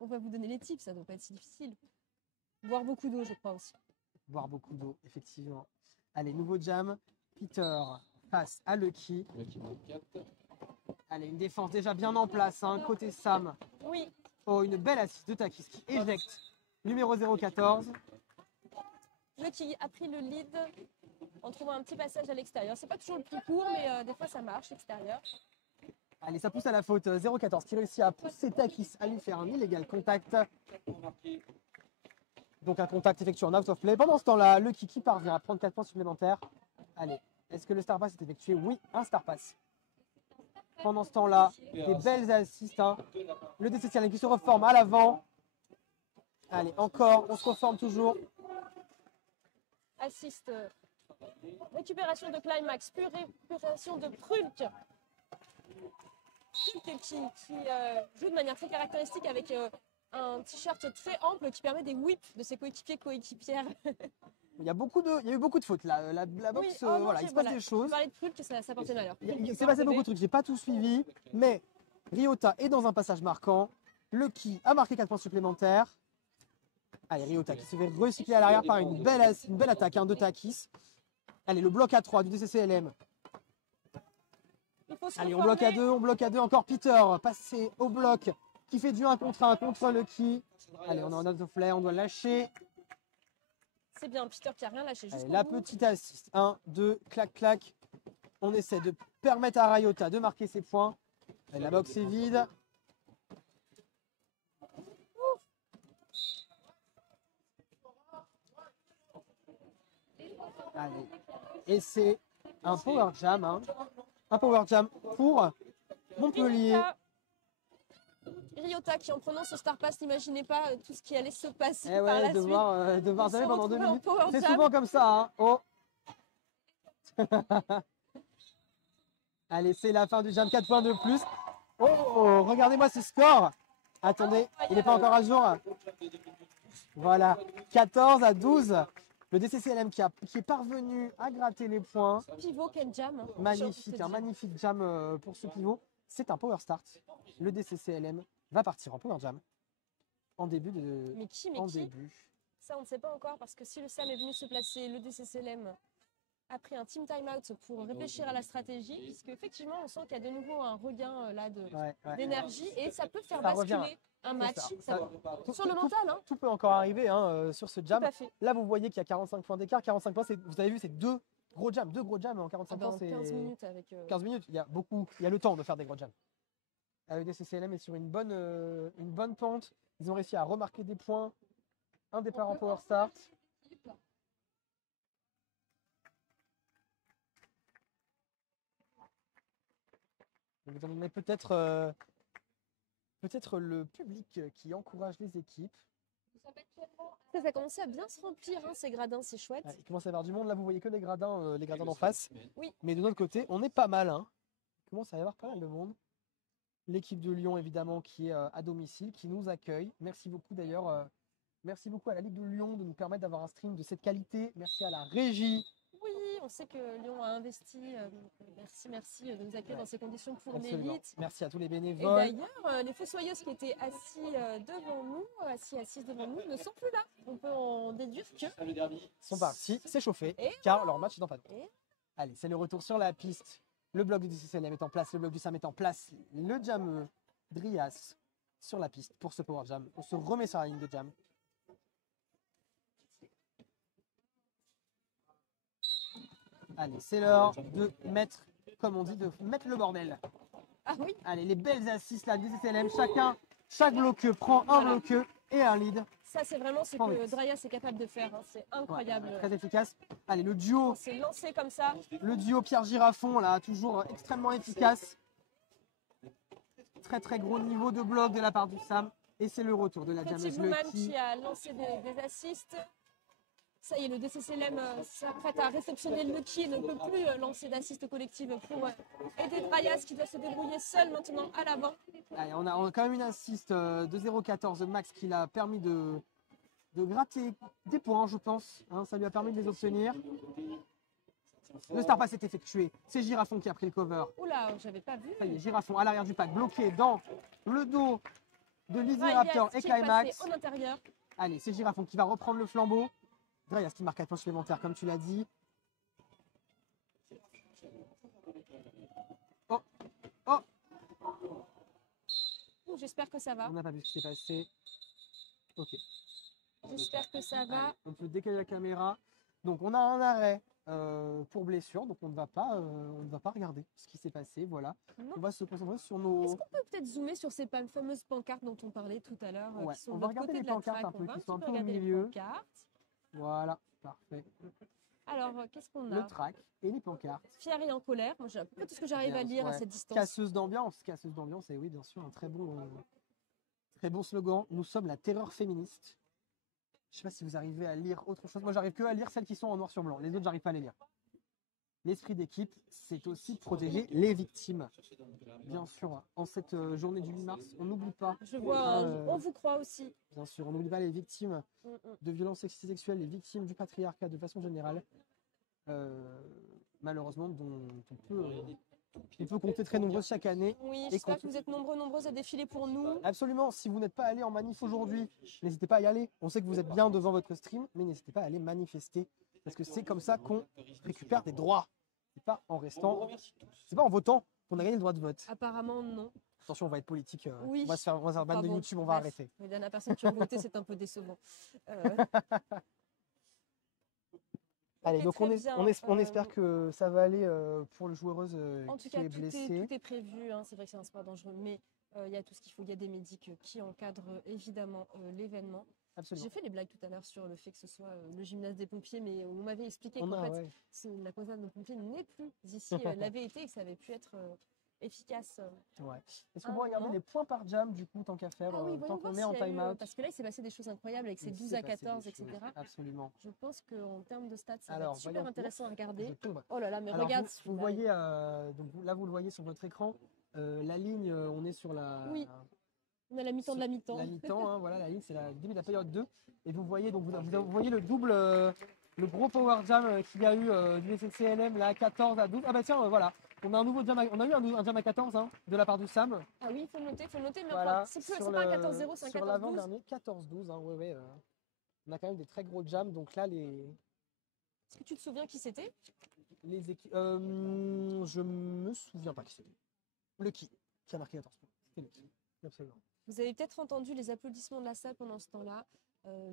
On va vous donner les tips, ça ne doit pas être si difficile. Boire beaucoup d'eau, je crois aussi. Boire beaucoup d'eau, effectivement. Allez, nouveau jam. Peter face à Lucky. Allez, une défense déjà bien en place, hein, côté Sam. Oui. Oh, une belle assise de Takis qui éjecte numéro 014. Lucky a pris le lead en trouvant un petit passage à l'extérieur. C'est pas toujours le plus court, mais des fois ça marche, extérieur. Allez, ça pousse à la faute. 014 qui réussit à pousser Takis à lui faire un illégal contact. Donc un contact effectué en out of play. Pendant ce temps-là, Lucky qui parvient à prendre 4 points supplémentaires. Allez, est-ce que le Star Pass est effectué? Oui, un Star Pass. Pendant ce temps-là, des belles assists. Hein. Le DCCL qui se reforme à l'avant. Allez, encore, on se reforme toujours. Assist. Récupération de Climax, puis récupération de Prulk. Prulk qui joue de manière très caractéristique avec un t-shirt très ample qui permet des whips de ses coéquipières. Il y a eu beaucoup de fautes là. La boxe, non, voilà, il se passe des choses. Je parlais de Prulk, ça portait malheur. Il s'est passé beaucoup de trucs, j'ai pas tout suivi. Mais Ryota est dans un passage marquant. Lucky a marqué 4 points supplémentaires. Allez, Ryota qui se fait recycler à l'arrière par une belle attaque hein, de Takis. Allez, le bloc à 3 du DCCLM. Allez, on bloque à 2, encore Peter, passé au bloc, qui fait du 1 contre 1 contre Lucky. Allez, on est en out of play, on doit lâcher. C'est bien, Peter qui a rien lâché. Allez, la petite assist, 1, 2, clac, clac. On essaie de permettre à Ryota de marquer ses points. Allez, la boxe est vide. Allez, et c'est un power jam, hein. Un power jam pour Montpellier. Ryota qui en prenant ce Star Pass n'imaginait pas tout ce qui allait se passer Eh par ouais, la devoir suite. jamais pendant 2 minutes. C'est jam. souvent comme ça, hein. Oh. Allez, c'est la fin du jam, 4 points de plus. Oh, regardez-moi ce score. Attendez, il n'est pas encore à jour. Voilà, 14-12. Le DCCLM qui est parvenu à gratter les points. Pivot, quel jam. Magnifique, un magnifique jam pour ce pivot. C'est un power start. Le DCCLM va partir en power jam. En début de... Mais qui début. Ça, on ne sait pas encore parce que si le Sam est venu se placer, le DCCLM a pris un team timeout pour réfléchir à la stratégie, puisque effectivement, on sent qu'il y a de nouveau un regain là d'énergie et ça peut faire basculer un match. Sur le mental, hein. Tout peut encore arriver hein, sur ce jam. Tout à fait. Là, vous voyez qu'il y a 45 points d'écart. 45 points, vous avez vu, c'est deux gros jams en 45 points. 15 minutes avec... 15 minutes, il y a le temps de faire des gros jams. Le DCCLM est sur une bonne pente. Ils ont réussi à remarquer des points. Un départ en power start. Vous en avez peut-être le public qui encourage les équipes. Ça a commencé à bien se remplir, hein, ces gradins, c'est chouette. Il commence à y avoir du monde. Là, vous voyez que les gradins d'en face. Oui. Mais de notre côté, on est pas mal. Hein. Il commence à y avoir pas mal de monde. L'équipe de Lyon, évidemment, qui est à domicile, qui nous accueille. Merci beaucoup d'ailleurs. Merci beaucoup à la Ligue de Lyon de nous permettre d'avoir un stream de cette qualité. Merci à la régie. Oui, On sait que Lyon a investi. Merci de nous accueillir dans ces conditions pour Absolument. l'élite. Merci à tous les Et bénévoles. d'ailleurs, les fossoyeuses qui étaient assises devant nous, ne sont plus là. On peut en déduire que. Ils sont partis s'échauffer Et car leur match est en panne. Et- Allez, c'est le retour sur la piste. Le bloc du DCCLM est en place, le bloc du SAM est en place. Le jameux Drias sur la piste pour ce power jam. On se remet sur la ligne de jam. Allez, c'est l'heure de mettre, comme on dit, de mettre le bordel. Ah oui, Allez, les belles assises là du DCCLM. Chaque bloqueux prend un Voilà. bloqueux et un lead. ça c'est vraiment ce Sans que doute. Draias est capable de faire. Hein. C'est incroyable. Très efficace. Allez, le duo C'est lancé comme ça. Pierre Girafon, là, toujours extrêmement efficace. Très gros niveau de bloc de la part du Sam. Et c'est le retour de la Petit jameuse Bluman Lucky. qui a lancé des assists. Ça y est, le DCCLM s'apprête à réceptionner Lucky et ne peut plus lancer d'assists collectives pour aider Draias qui doit se débrouiller seul maintenant à l'avant. Allez, on a quand même une assist de 0,14 max qui l'a permis de gratter des points, je pense. Hein, ça lui a permis de les obtenir. Le star pass est effectué. C'est Girafon qui a pris le cover. Oula, j'avais pas vu. Ça y est, Girafon à l'arrière du pack, bloqué dans le dos de Lizzy Draias Raptor et qui est Climax. passé en intérieur. Allez, c'est Girafon qui va reprendre le flambeau. Draias qui marque 4 points supplémentaires, comme tu l'as dit. Oh, Ouh, j'espère que ça va. on n'a pas vu ce qui s'est passé. Ok, J'espère que ça va. on peut décaler la caméra. Donc, on a un arrêt pour blessure, donc on ne va pas regarder ce qui s'est passé. Voilà, Non. on va se concentrer sur Est-ce nos. qu'on peut peut-être zoomer sur ces fameuses pancartes dont on parlait tout à l'heure, Ouais, qui sont on de va l'autre regarder côté les de la pancartes track. un peu, On va qui sont un petit peu au regarder les milieu. pancartes. Voilà, parfait. Alors, qu'est-ce qu'on Le a? track et les pancartes. Fier et en colère. Moi, j'ai un peu tout ce que j'arrive à lire à Ouais. cette distance. Casseuse d'ambiance, et oui, bien sûr, un très bon slogan. Nous sommes la terreur féministe. Je sais pas si vous arrivez à lire autre chose. Moi, j'arrive que à lire celles qui sont en noir sur blanc. Les autres, j'arrive pas à les lire. L'esprit d'équipe, c'est aussi protéger les victimes. Bien sûr, en cette journée du 8 mars, on n'oublie pas. Je vois, Euh, on vous croit aussi. Bien sûr, on n'oublie pas les victimes Mm, mm. de violences sexuelles, les victimes du patriarcat de façon générale. Malheureusement, dont on peut compter très nombreuses chaque année. Oui, Et j'espère qu'on- que vous êtes nombreuses à défiler pour nous. Absolument, si vous n'êtes pas allé en manif aujourd'hui, n'hésitez pas à y aller. On sait que vous êtes bien devant votre stream, mais n'hésitez pas à aller manifester. Parce que c'est comme ça qu'on récupère des droits. C'est pas en restant, c'est pas en votant qu'on a gagné le droit de vote. Apparemment, non. Attention, on va être politique. Oui. On va se faire ban Enfin de bon, YouTube, on va bref. arrêter. Les dernières personnes qui ont voté, c'est un peu décevant. Allez, Ok, donc très on bien. espère que ça va aller pour le joueuse En tout qui cas, est blessée. tout est prévu. Hein. C'est vrai que c'est un sport dangereux, mais il y a tout ce qu'il faut. Il y a des médics qui encadrent évidemment l'événement. Absolument. J'ai fait les blagues tout à l'heure sur le fait que ce soit le gymnase des pompiers, mais on m'avait expliqué On qu'en a, fait, ouais. la caserne des pompiers n'est plus ici. L'avait été et que ça avait pu être efficace. Ouais. Est-ce Un qu'on peut regarder moment. les points par jam du coup, tant qu'à faire, Ah oui, tant voyons qu'on voir est en s'il y a eu, time-out? parce que là, il s'est passé des choses incroyables avec ces Il 12 s'est à passé des 14, choses, etc. Absolument. Je pense qu'en termes de stats, ça va Alors, être super voyons. intéressant à regarder. Je tombe. Oh là là, mais Alors, regarde vous celui-là. voyez, là vous le voyez sur votre écran, la ligne, on est sur la, Oui. On a la mi-temps de la mi-temps. la mi-temps, hein, voilà, la ligne, c'est le début de la période 2. Et vous voyez, donc vous voyez le double, le gros power jam qu'il y a eu du SNCLM, là, 14 à 12. Ah bah tiens, voilà, on a un nouveau jam, on a eu un jam à 14 hein, de la part du Sam. Ah oui, il faut le noter, mais Voilà, enfin, c'est sur pas un 14-0, c'est un sur 14-12. l'avant-dernier, 14-12, hein, ouais, on a quand même des très gros jams, donc là, Est-ce que tu te souviens qui c'était? les équipes, je me souviens pas qui c'était. Lucky, qui a marqué 14 points. C'était Lucky, absolument. Vous avez peut-être entendu les applaudissements de la salle pendant ce temps-là.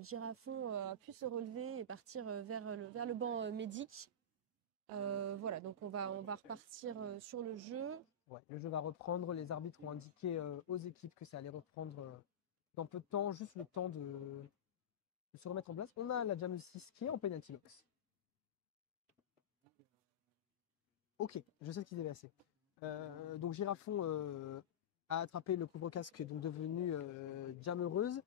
Girafon a pu se relever et partir vers le banc médic. Voilà, donc on va repartir sur le jeu. Ouais, le jeu va reprendre. Les arbitres ont indiqué aux équipes que ça allait reprendre dans peu de temps, juste le temps de se remettre en place. On a la Jam 6 qui est en penalty box. Ok, je sais ce qui s'est passé. Donc Girafon a attrapé le couvre-casque, donc devenu Jam heureuse.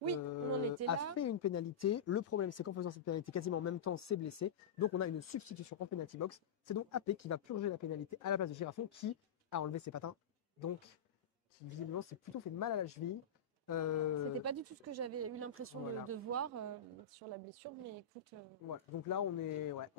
Oui, on en était A là. fait une pénalité. Le problème, c'est qu'en faisant cette pénalité quasiment en même temps, c'est blessé. Donc on a une substitution en penalty box. C'est donc AP qui va purger la pénalité à la place de Girafon qui a enlevé ses patins. Donc, qui visiblement s'est plutôt fait mal à la cheville. C'était pas du tout ce que j'avais eu l'impression voilà. de voir sur la blessure, mais écoute, Voilà. Donc là, on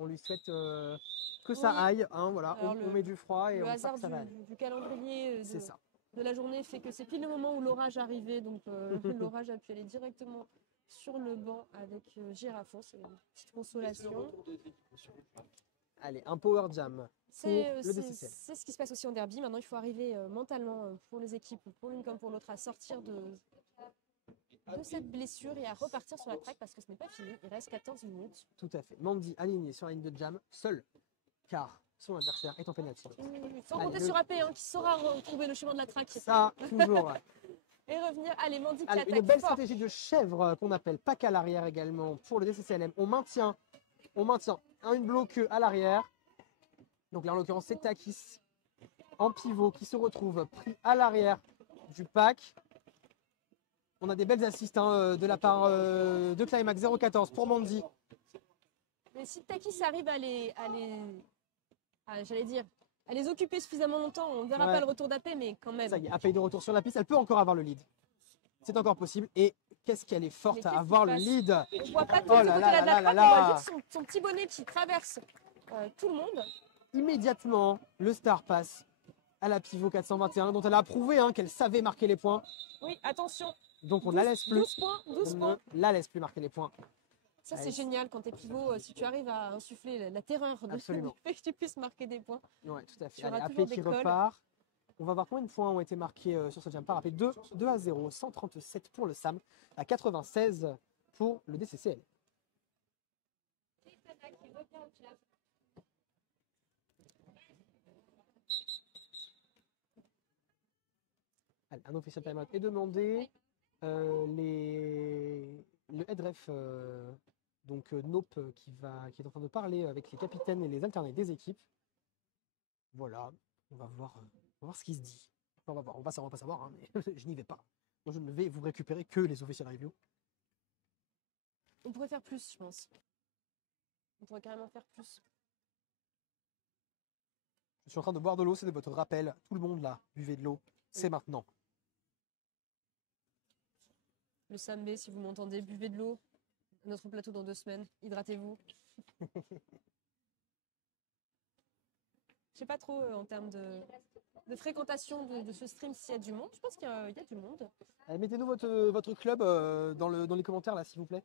lui souhaite que ça Oui. aille. Hein, voilà. Alors, On met du froid et le on espère hasard que ça va aller. du calendrier C'est ça. de la journée fait que c'est pile le moment où l'orage arrivait, donc l'orage a pu aller directement sur le banc avec Girafon, c'est une petite consolation. Allez, un power jam pour le DCCL. C'est ce qui se passe aussi en derby. Maintenant, il faut arriver mentalement pour les équipes, pour l'une comme pour l'autre, à sortir de cette blessure et à repartir sur la track parce que ce n'est pas fini. Il reste 14 minutes. Tout à fait. Mandy aligné sur la ligne de jam, seul, car son adversaire est en pénalty. Sans compter sur AP qui saura retrouver le chemin de la track. Ça, toujours. Et revenir. Allez, Mandy qui Allez, attaque une belle fort. stratégie de chèvre qu'on appelle pack à l'arrière également pour le DCCLM. On maintient une bloqueuse à l'arrière. Donc là, en l'occurrence, c'est Takis en pivot qui se retrouve pris à l'arrière du pack. On a des belles assists de la part de Climax 014 pour Mandy. Mais si Takis arrive à les occuper suffisamment longtemps, on ne verra Ouais. pas le retour d'AP, mais quand même. Ça y est, AP de retour sur la piste, elle peut encore avoir le lead. C'est encore possible. Et qu'est-ce qu'elle est forte Mais à qu'est-ce avoir qui le se lead. On ne voit pas tout Oh du là côté là là de la là track, là on là. voit juste son petit bonnet qui traverse tout le monde. Immédiatement, le star pass à la pivot 421, dont elle a prouvé qu'elle savait marquer les points. Oui, attention. Donc on ne la laisse plus. 12 points, 12 On points. ne la laisse plus marquer les points. Ça, Allez. c'est génial quand t'es pivot, si tu arrives à insuffler la terreur du Absolument. fait que tu puisses marquer des points. Ouais, tout à fait. Tu auras Allez, toujours AP qui des cols. repart. On va voir combien de points ont été marqués sur ce jam par AP. 2-0, 137 pour le SAM, à 96 pour le DCCL. Allez, un official timeout est demandé. Le headref, Nope, qui est en train de parler avec les capitaines et les alternés des équipes. Voilà, on va voir ce qui se dit. Enfin, on va voir, on va pas savoir, mais je n'y vais pas. Moi, je ne vais vous récupérer que les official reviews. On pourrait faire plus, je pense. On pourrait carrément faire plus. Je suis en train de boire de l'eau, c'est de votre rappel. Tout le monde là, buvez de l'eau. C'est maintenant. Le samedi, si vous m'entendez, buvez de l'eau. Notre plateau dans 2 semaines. Hydratez-vous. Je sais pas trop en termes de fréquentation de ce stream s'il y a du monde. Je pense qu'il y a du monde. Allez, mettez-nous votre club dans les commentaires là, s'il vous plaît.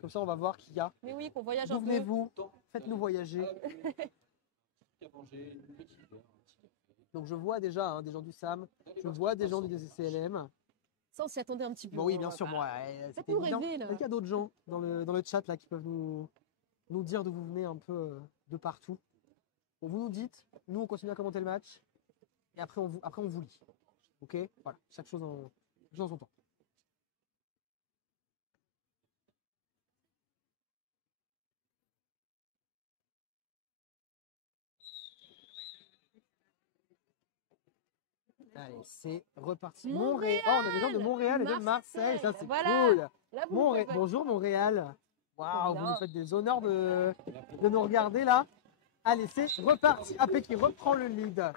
Comme ça, on va voir qu'il y a. Mais oui, qu'on voyage un peu. Souvenez-vous, faites-nous voyager. À manger, une petite bière, un petit café. Donc je vois déjà des gens du SAM, je vois des gens du DCCLM. Ça, on s'y attendait un petit peu. Bon, oui, hein. bien sûr, bon, ouais, c'était Faites-nous évident. rêver, là. Est-ce qu'il y a d'autres gens dans le chat là qui peuvent nous dire d'où vous venez un peu de partout. Bon, vous nous dites, nous on continue à commenter le match et après on vous lit. Ok, voilà, chaque chose en son temps. Allez, c'est reparti. Montréal, Oh, on a des gens de Montréal et de Marseille, ça c'est Voilà. cool. Là, vous pouvez- Bonjour Montréal. Waouh, vous bien. nous faites des honneurs de nous regarder là. Allez, c'est reparti. AP qui reprend le lead. Lead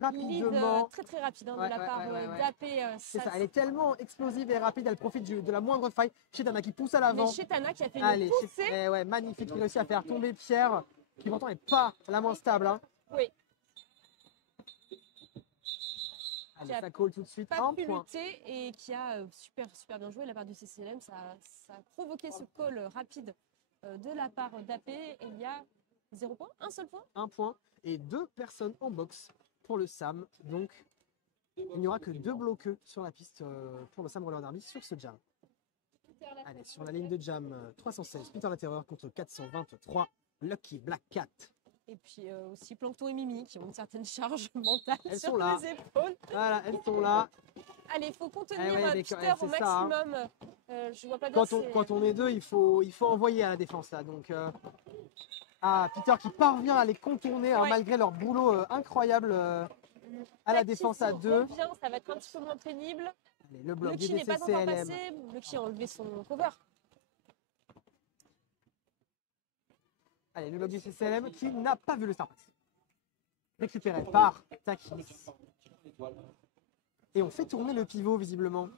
Rapidement. très très rapide Ouais, de la ouais, part ouais, ouais. d'AP. C'est ça, elle est tellement explosive et rapide, elle profite de la moindre faille. Chetana qui pousse à l'avant. Mais Chetana qui a fait Allez, une poussée. ouais, magnifique, qui réussit à faire tomber Pierre, qui pourtant n'est pas la moins stable. Hein. Oui, Allez, Qui a ça colle tout de suite. pas Un pu point. lutter et qui a super bien joué de la part du CCLM. Ça a provoqué ce call rapide de la part d'AP et il y a 0 point, un seul point. Un point et 2 personnes en boxe pour le SAM. Donc, il n'y aura que 2 bloqueux sur la piste pour le SAM Roller Derby sur ce jam. Allez, sur la ligne de jam, 316, Peter la Terreur contre 423, Lucky Black Cat. Et puis aussi Plankton et Mimi qui ont une certaine charge mentale Elles sur sont là. les épaules. Voilà, elles sont là. Allez, il faut contenir Eh ouais, mais Peter c'est au ça, hein. maximum. Je vois pas bien. Quand on est 2, il faut envoyer à la défense là. Donc, Peter qui parvient à les contourner hein, Ouais. malgré leur boulot incroyable à la défense à 2. Ça va être un petit peu moins pénible. Allez, le bloc du Lucky n'est pas encore DCCLM. passé. Lucky a enlevé son cover. Allez, le bloc du CCLM qui n'a pas vu le Star Pass. Récupéré par Takis. Et on fait tourner le pivot visiblement.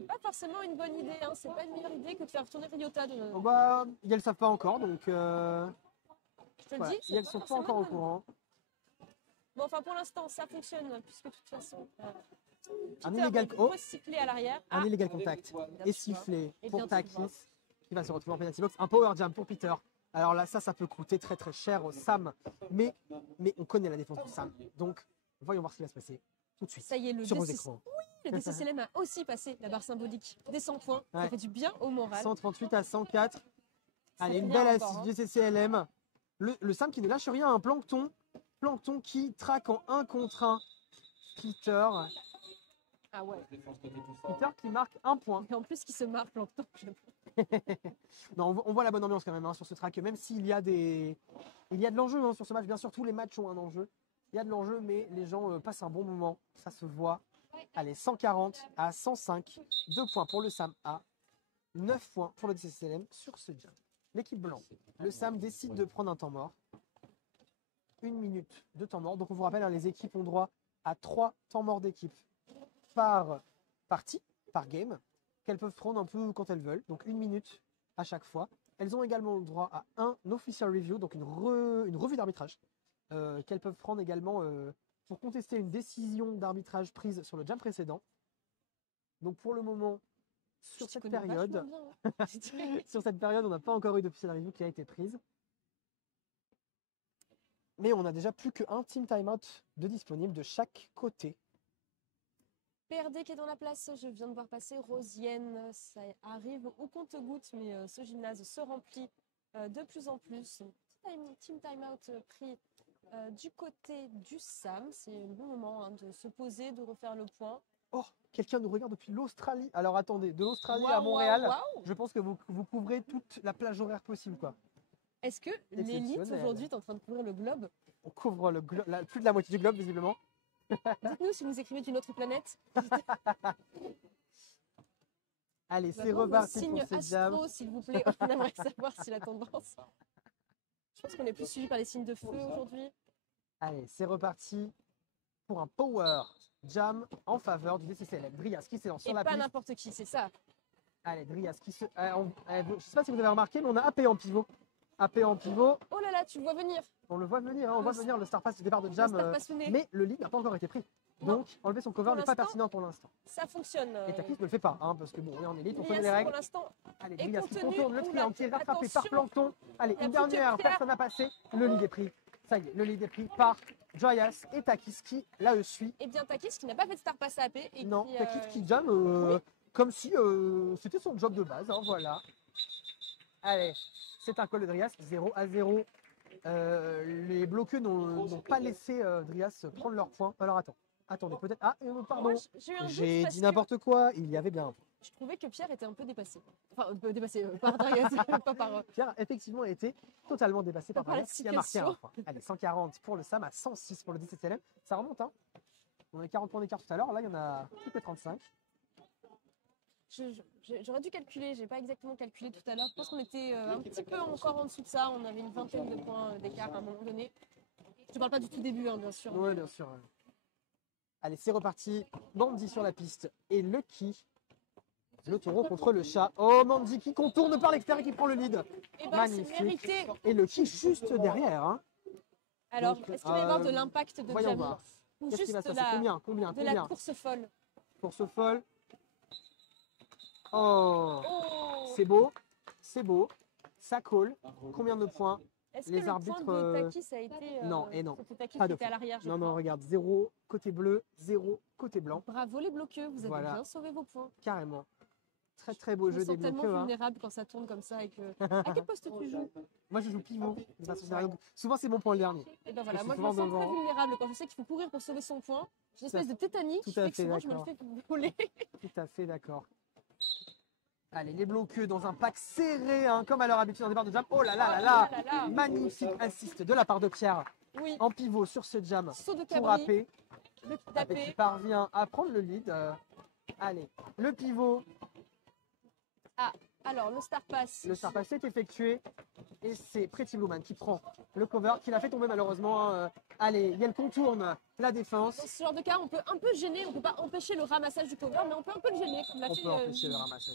C'est pas forcément une bonne idée, hein. C'est pas une meilleure idée que de faire tourner Ryota de. Bon, bah, elles le savent pas encore, donc Je te le voilà. dis, Elles sont pas encore au courant. Bon, enfin pour l'instant, ça fonctionne, puisque de toute façon. Un Peter illégal, va siffler à l'arrière. un Ah, illégal contact et sifflé Et pour bien, tu le Takis, vois. qui va se retrouver en penalty box. Un power jam pour Peter. Alors là, ça peut coûter très très cher au Sam, mais on connaît la défense du Sam. Donc, voyons voir ce qui va se passer tout de suite Ça y est, le sur vos DCC écrans. le DCCLM a aussi passé la barre symbolique des 100 points. Ouais. Ça fait du bien au moral. 138 à 104. Allez, une rien belle encore, assise hein. du CCLM. Le Sam qui ne lâche rien, un plancton. Plancton qui traque en 1 contre 1. Peter. Ah ouais. Peter qui marque 1 point. Et en plus, qui se marre Plankton. Non, on voit la bonne ambiance quand même hein, sur ce track, même s'il y a de l'enjeu hein, sur ce match. Bien sûr, tous les matchs ont un enjeu. Il y a de l'enjeu, mais les gens passent un bon moment. Ça se voit. Allez, 140 à 105. 2 points pour le Sam A. 9 points pour le DCCLM sur ce jam. L'équipe blanc. Le Sam décide de prendre un temps mort. 1 minute de temps mort. Donc on vous rappelle, hein, les équipes ont droit à 3 temps morts d'équipe par partie, par game, qu'elles peuvent prendre un peu quand elles veulent. Donc 1 minute à chaque fois. Elles ont également le droit à un official review, donc une revue d'arbitrage, qu'elles peuvent prendre également pour contester une décision d'arbitrage prise sur le jam précédent. Donc pour le moment, sur cette période, on n'a pas encore eu d'official review qui a été prise. Mais on a déjà plus qu'un team timeout de disponible de chaque côté. PRD qui est dans la place, je viens de voir passer Rosienne, ça arrive au compte-gouttes, mais ce gymnase se remplit de plus en plus. Team timeout pris du côté du Sam, c'est le bon moment hein, de se poser, de refaire le point. Oh, quelqu'un nous regarde depuis l'Australie. Alors attendez, de l'Australie à Waouh, Montréal, waouh. je pense que vous couvrez toute la plage horaire possible, quoi. Est-ce que l'élite Exceptionnel. aujourd'hui est en train de couvrir le globe? On couvre plus de la moitié du globe, visiblement. Dites-nous si vous écrivez d'une autre planète. Allez, c'est Vraiment, reparti signe pour ce jam. astro, s'il vous plaît. On aimerait savoir si la tendance. Je pense qu'on est plus suivi par les signes de feu aujourd'hui. Allez, c'est reparti pour un power jam en faveur du DCCLM. Drias qui s'élance Et sur la pas piste. n'importe qui, c'est ça. Allez, Drias qui se... je sais pas si vous avez remarqué, mais on a AP en pivot. AP en pivot, Oh là là, tu le vois venir. on le voit venir, hein, on voit venir le star pass du départ de Le jam. star pass venait. Mais le lead n'a pas encore été pris. Non. Donc, enlever son cover Pour n'est pas l'instant, pertinent pour l'instant. Ça fonctionne. Et Takis ne le fait pas, hein, parce que bon, on est en élite, on connaît les Drias, règles. pour l'instant, Allez, est Drias qui contenu. contourne le Oula, triangle, qui est rattrapé par attention. Plankton. Allez, La une petite dernière, pierre. personne n'a passé. Le lead est pris. Ça y est, le lead est pris par Joyas et Takis qui, là, le suit. Et bien Takis qui n'a pas fait de star pass à AP. Et Non, qui, Takis qui jam comme si c'était son job de base, hein, voilà. Allez, c'est un call de Drias, 0-0. Les bloqueux n'ont pas laissé Drias prendre leur point. Alors attendez, peut-être... Ah, pardon, Moi, j'ai eu un doute j'ai parce dit que n'importe quoi, il y avait bien un point. je trouvais que Pierre était un peu dépassé. Enfin, un peu dépassé par Drias, pas par... Pierre, effectivement, a été totalement dépassé par Par la Drias, qui a marqué un situation. point. Allez, 140 pour le Sam, à 106 pour le 17LM. Ça remonte, hein. On a 40 points d'écart tout à l'heure, là, il y en a plus que 35. J'aurais dû calculer, j'ai pas exactement calculé tout à l'heure. Je pense qu'on était un petit peu encore en dessous de ça. On avait une vingtaine de points d'écart à un moment donné. Je ne parle pas du tout début, hein, bien sûr. Oui, bien sûr. Allez, c'est reparti. Mandy sur la piste et Lucky. Le taureau contre le chat. Oh, Mandy qui contourne par l'extérieur et qui prend le lead. Et ben, c'est Magnifique. mérité. Et Lucky juste derrière. Hein. Alors, Donc, est-ce qu'il va y avoir de l'impact de voyons Jamie voir. ou Qu'est-ce qui juste va se de passer? la, Combien de la course folle? Course folle. Oh, Oh. c'est beau. C'est beau. Ça colle. Combien de points? Est-ce les que le arbitres, point de Takis a été... non, et non. C'était Takis Pas qui de était à l'arrière, je Non, crois. non, regarde. 0 côté bleu, 0 côté blanc. Bravo les bloqueux, vous avez Voilà. bien sauvé vos points. Carrément. Très très beau Je me jeu sens des tellement bloqueux. Hein. vulnérable quand ça tourne comme ça. Et que... À quel poste tu joues? Moi je joue pivot. De façon générale. Donc, souvent c'est mon point le dernier. Et ben voilà, Je suis moi je me souvent sens très devant. vulnérable quand je sais qu'il faut courir pour sauver son point. J'ai une espèce de tétanique Tout qui à fait que fait, souvent je me le d'accord. fais voler. Tout à fait d'accord. Allez, les bloqueux dans un pack serré, hein, comme à leur habitude en départ de jam. Oh là là là là, Oh là là. magnifique assist de la part de Pierre Oui, en pivot sur ce jam saut de pour cabri, AP. le AP qui tapé. parvient à prendre le lead. Allez, le pivot, Alors le star pass. le star pass est effectué. Et c'est Pretty Blue Man qui prend le cover, qui l'a fait tomber malheureusement. Hein. Allez, Yel contourne la défense. Dans ce genre de cas, on peut un peu gêner, on peut pas empêcher le ramassage du cover, mais on peut un peu le gêner. Comme l'a On fait, peut empêcher le ramassage.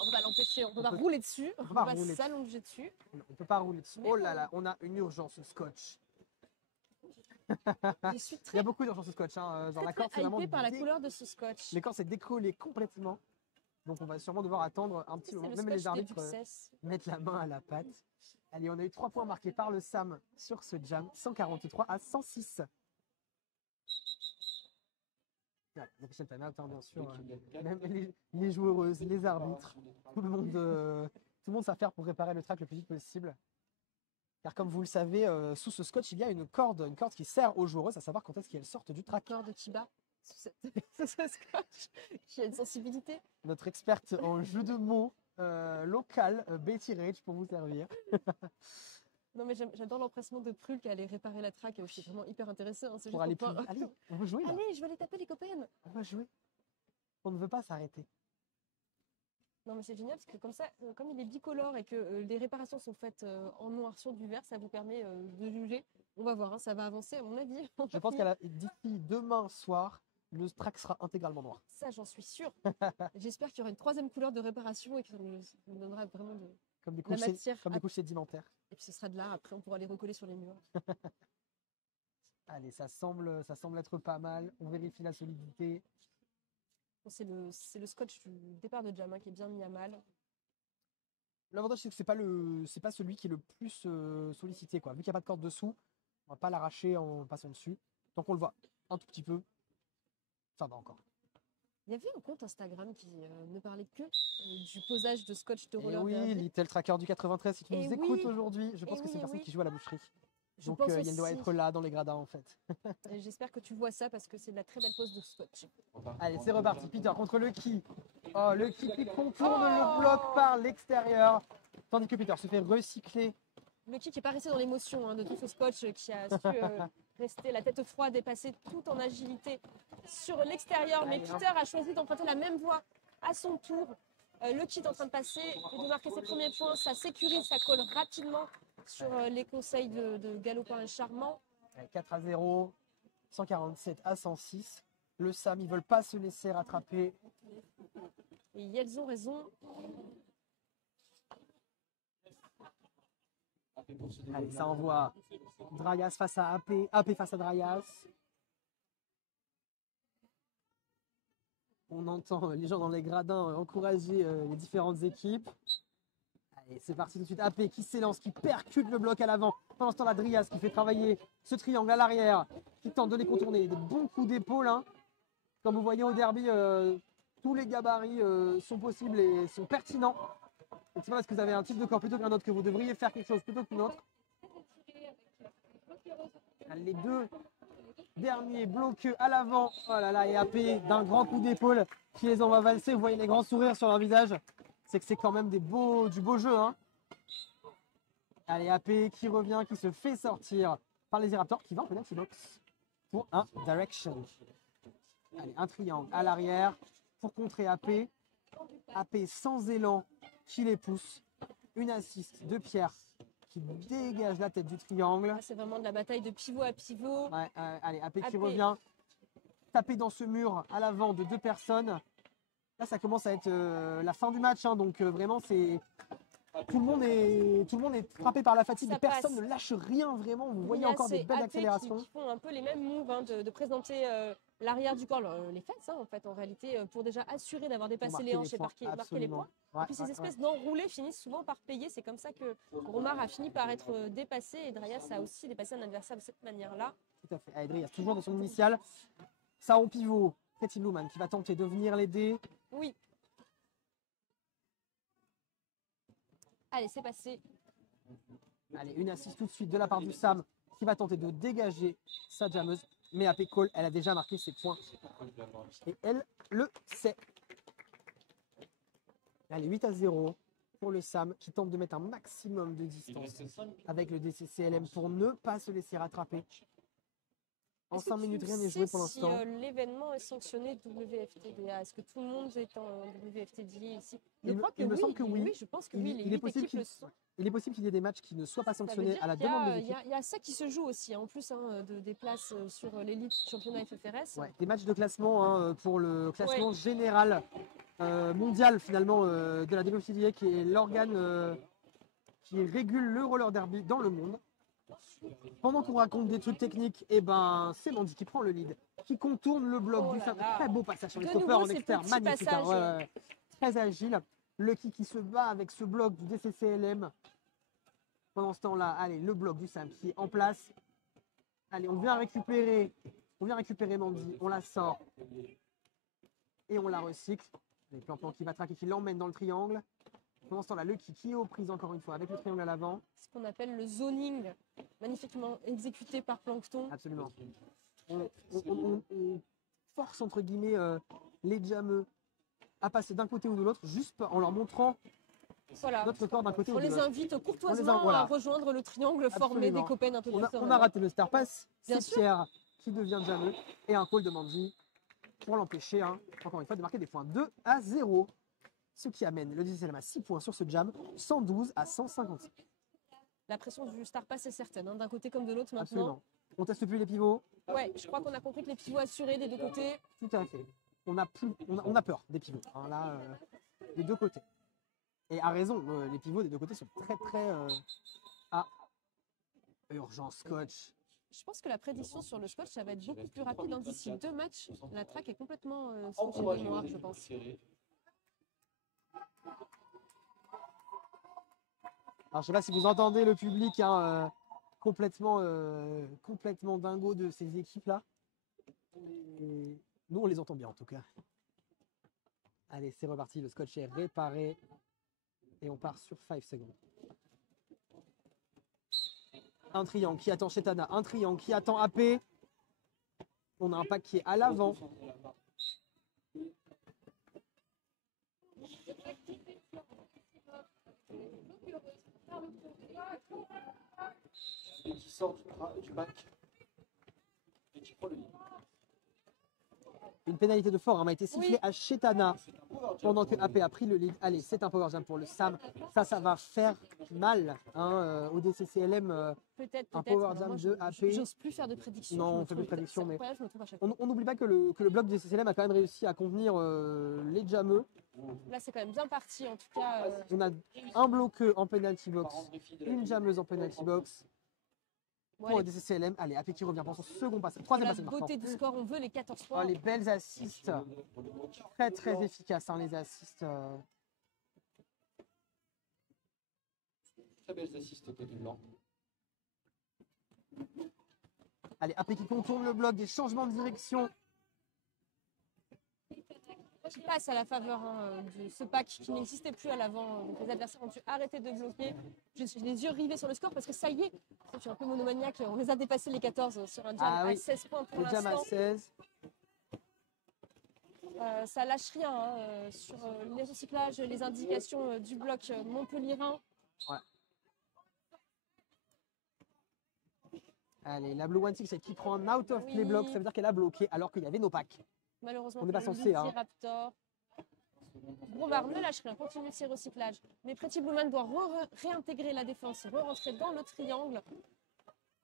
On peut pas l'empêcher, on peut pas peut- rouler dessus, on peut peut pas pas rouler dessus. s'allonger dessus. On ne peut pas rouler dessus. Mais Oh là là, on a une urgence au scotch. Je suis Il y très, a beaucoup d'urgence au scotch. Hein. Genre, la corde, c'est très vraiment hypée par la dé- couleur de ce scotch. Les cordes s'est décollé complètement. Donc on va sûrement devoir attendre un petit C'est moment. le Même scotch les des arbitres Puxès. mettent la main à la pâte. Allez, on a eu 3 points marqués par le Sam sur ce jam. 143 à 106. Ouais, officiel time out, hein, bien sûr. Même les joueuses, les arbitres, tout le monde s'affaire pour réparer le track le plus vite possible. Car comme vous le savez, sous ce scotch, il y a une corde qui sert aux joueuses à savoir quand est-ce qu'elles sortent du track. Corde qui bat sous ce scotch, qui a une sensibilité. Notre experte en jeu de mots local, Betty Rage, pour vous servir. Non mais j'adore l'empressement de Prul qui allait réparer la track, je suis vraiment hyper intéressée. Hein, c'est Pour juste aller pour plus pouvoir- vite. Allez, on veut jouer là. Allez, je vais aller taper les copains. On va jouer. On ne veut pas s'arrêter. Non mais c'est génial parce que comme ça, comme il est bicolore et que les réparations sont faites en noir sur du vert, ça vous permet de juger. On va voir, hein, ça va avancer à mon avis. Je pense d'ici demain soir, le track sera intégralement noir. Ça, j'en suis sûre. J'espère qu'il y aura une troisième couleur de réparation et que ça nous donnera vraiment de Comme des la couches, matière. comme des couches sédimentaires. Et puis ce sera de l'art, après on pourra les recoller sur les murs. Allez, ça semble être pas mal. On vérifie la solidité. Bon, c'est le scotch du départ de Jama qui est bien mis à mal. L'avantage, c'est que c'est pas celui qui est le plus sollicité, quoi. Vu qu'il n'y a pas de corde dessous, on va pas l'arracher en passant dessus. Tant qu'on le voit un tout petit peu, ça va encore. Il y avait un compte Instagram qui ne parlait que du posage de scotch de Et roller oui, derby. Little Tracker du 93, si tu Et nous écoutes oui. aujourd'hui, je pense Et que c'est oui, une personne oui. qui joue à la boucherie. Je Donc pense elle doit aussi. être là dans les gradins en fait. Et j'espère que tu vois ça parce que c'est de la très belle pose de scotch. Allez, c'est reparti. Peter contre Lucky. Oh, Lucky qui contourne le bloc par l'extérieur. Tandis que Peter se fait recycler. Lucky qui est pas resté dans l'émotion hein, de tout ce scotch, qui a su rester la tête froide et passer tout en agilité sur l'extérieur. Mais Allez, Peter a choisi d'emprunter la même voie à son tour. Lucky est en train de passer et de marquer ses premiers points. Ça sécurise, ça colle rapidement sur les conseils de Galopin et Charmant. 4-0, 147 à 106. Le Sam, ils veulent pas se laisser rattraper. Et elles ont raison. Allez, ça envoie Drayas face à AP, AP face à Drayas. On entend les gens dans les gradins encourager les différentes équipes. Allez, c'est parti tout de suite. AP qui s'élance, qui percute le bloc à l'avant. Pendant ce temps, la Drayas qui fait travailler ce triangle à l'arrière, qui tente de les contourner. Des bons coups d'épaule. Hein. Comme vous voyez au derby, tous les gabarits sont possibles et sont pertinents. Donc c'est pas parce que vous avez un type de corps plutôt qu'un autre que vous devriez faire quelque chose plutôt qu'une autre. Les deux derniers bloqueux à l'avant. Oh là là, et AP d'un grand coup d'épaule qui les envoie valser. Vous voyez les grands sourires sur leur visage. C'est que c'est quand même du beau jeu. Hein. Allez, AP qui revient, qui se fait sortir par les Raptors, qui va en penalty box pour un direction. Allez, un triangle à l'arrière pour contrer AP. AP sans élan qui les pousse. Une assist de Pierre qui dégage la tête du triangle. Là, c'est vraiment de la bataille de pivot à pivot. Ouais, allez, AP qui AP. revient. Taper dans ce mur à l'avant de 2 personnes. Là, ça commence à être la fin du match. Hein, donc vraiment, c'est tout le monde est frappé par la fatigue. Ça Et personne passe. ne lâche rien vraiment. Vous voyez Là, encore des c'est belles AP accélérations. qui font un peu les mêmes moves hein, de présenter l'arrière du corps, les fesses hein, en fait en réalité, pour déjà assurer d'avoir dépassé Pour les marquer hanches et marquer les absolument. points. Ouais, Et puis ces ouais, espèces d'enroulés finissent souvent par payer. C'est comme ça que Romar a fini par être dépassé et Drayas a aussi dépassé un adversaire de cette manière-là. Tout à fait. Allez, Drayas, toujours dans son initial. Ça au pivot. Pretty Blue Man qui va tenter de venir l'aider. Oui. Allez, c'est passé. Allez, une assist tout de suite de la part du Sam qui va tenter de dégager sa jammeuse. Mais AP Cole, elle a déjà marqué ses points. Et elle le sait. Allez, 8-0 pour le Sam qui tente de mettre un maximum de distance avec le DCCLM pour ne pas se laisser rattraper. En Est-ce que 5 minutes, tu rien n'est joué sais pour l'instant. Si l'événement est sanctionné WFTDA, est-ce que tout le monde est en WFTDA ici? Je Il me- crois que il me oui. semble que oui. Oui, je pense que oui. Les Il est 8 possible équipes le sont. il est possible qu'il y ait des matchs qui ne soient pas Ça veut sanctionnés dire à la qu'il y demande des a, il y équipes. a- il y a ça qui se joue aussi, en plus des places sur l'élite championnat FFRS. Ouais, des matchs de classement pour le classement général mondial finalement de la WFTDA qui est l'organe qui régule le roller derby dans le monde. Pendant qu'on raconte des trucs techniques, et ben c'est Mandy qui prend le lead, qui contourne le bloc Oh du là simple. là. Très beau passage sur les De stoppers nouveau, en ces externe, petits magnifique, hein, passages. ouais. Très agile. Lucky qui se bat avec ce bloc du DCCLM. Pendant ce temps-là, allez, le bloc du SAM qui est en place. Allez, on vient récupérer Mandy, on la sort et on la recycle. Les plan qui va traquer, qui l'emmène dans le triangle. Pendant ce temps-là, Lucky qui est aux prises encore une fois avec le triangle à l'avant. Ce qu'on appelle le zoning, magnifiquement exécuté par Plankton. Absolument. On force entre guillemets les jammeux à passer d'un côté ou de l'autre, juste en leur montrant Voilà. notre corps d'un côté On ou de les l'autre. invite courtoisement voilà. à rejoindre le triangle, former Absolument. des copains un peu On a différemment. raté le star pass, Bien c'est sûr. Pierre qui devient jammeux et un call de Mandy pour l'empêcher, encore une fois, de marquer des points 2-0. Ce qui amène le DCLM à 6 points sur ce jam, 112 à 155. La pression du Star Pass est certaine, d'un côté comme de l'autre maintenant. Absolument. On teste plus les pivots. Ouais, je crois qu'on a compris que les pivots assurés des deux côtés. Tout à fait. On a peur des pivots, là, des deux côtés. Et à raison, les pivots des deux côtés sont très très urgence coach. Je pense que la prédiction sur le scotch, ça va être beaucoup plus rapide. D'ici 2 matchs, la track est complètement scotchée de mémoire, je pense. Alors je sais pas si vous entendez le public complètement dingo de ces équipes là. Et nous on les entend bien en tout cas. Allez, c'est reparti, le scotch est réparé et on part sur 5 secondes. Un triangle qui attend Chetana, un triangle qui attend AP. On a un pack qui est à l'avant. Et qui sort du bac et qui prend le lead. Une pénalité de fort m'a été sifflée Oui. à Chetana C'est un power jump pendant que pour AP a pris le lead. Allez, c'est un power jump pour le SAM. Ça va faire mal au DCCLM. Peut-être. Un power Alors jump moi, de AP. j'ose plus faire de prédictions. Non, Je me on fait plus de trompe. prédictions, C'est mais incroyable, je me trompe à chaque fois. on n'oublie pas que le bloc du DCCLM a quand même réussi à contenir les jammeux. Là, c'est quand même bien parti, en tout cas. On a un bloqueux en penalty box, une jammeuse en penalty box Bon, pour le allez, DCCLM. Allez, AP qui revient pour son second passage, troisième la passage marquant. beauté du score, on veut les 14 Oh, points. les belles assists, très très efficaces les assists. Très belles assists côté blanc. Allez, AP qui contourne le bloc, des changements de direction. Qui passe à la faveur de ce pack qui n'existait plus à l'avant. Donc les adversaires ont dû arrêter de bloquer. J'ai les yeux rivés sur le score parce que ça y est, je suis un peu monomaniaque, on les a dépassés les 14 sur un jam Ah à oui. 16 points pour Le jam à l'instant. 16. Ça lâche rien sur les recyclages, les indications du bloc Montpellierin. Allez, la Blue One Six qui prend un out of play Oui. block, ça veut dire qu'elle a bloqué alors qu'il y avait nos packs. Malheureusement, On n'est pas pour le censé, Lucky Raptor. Bromard ne lâche rien, continue ses recyclages. Mais Pretty Blue Man doit réintégrer la défense, re-rentrer dans le triangle,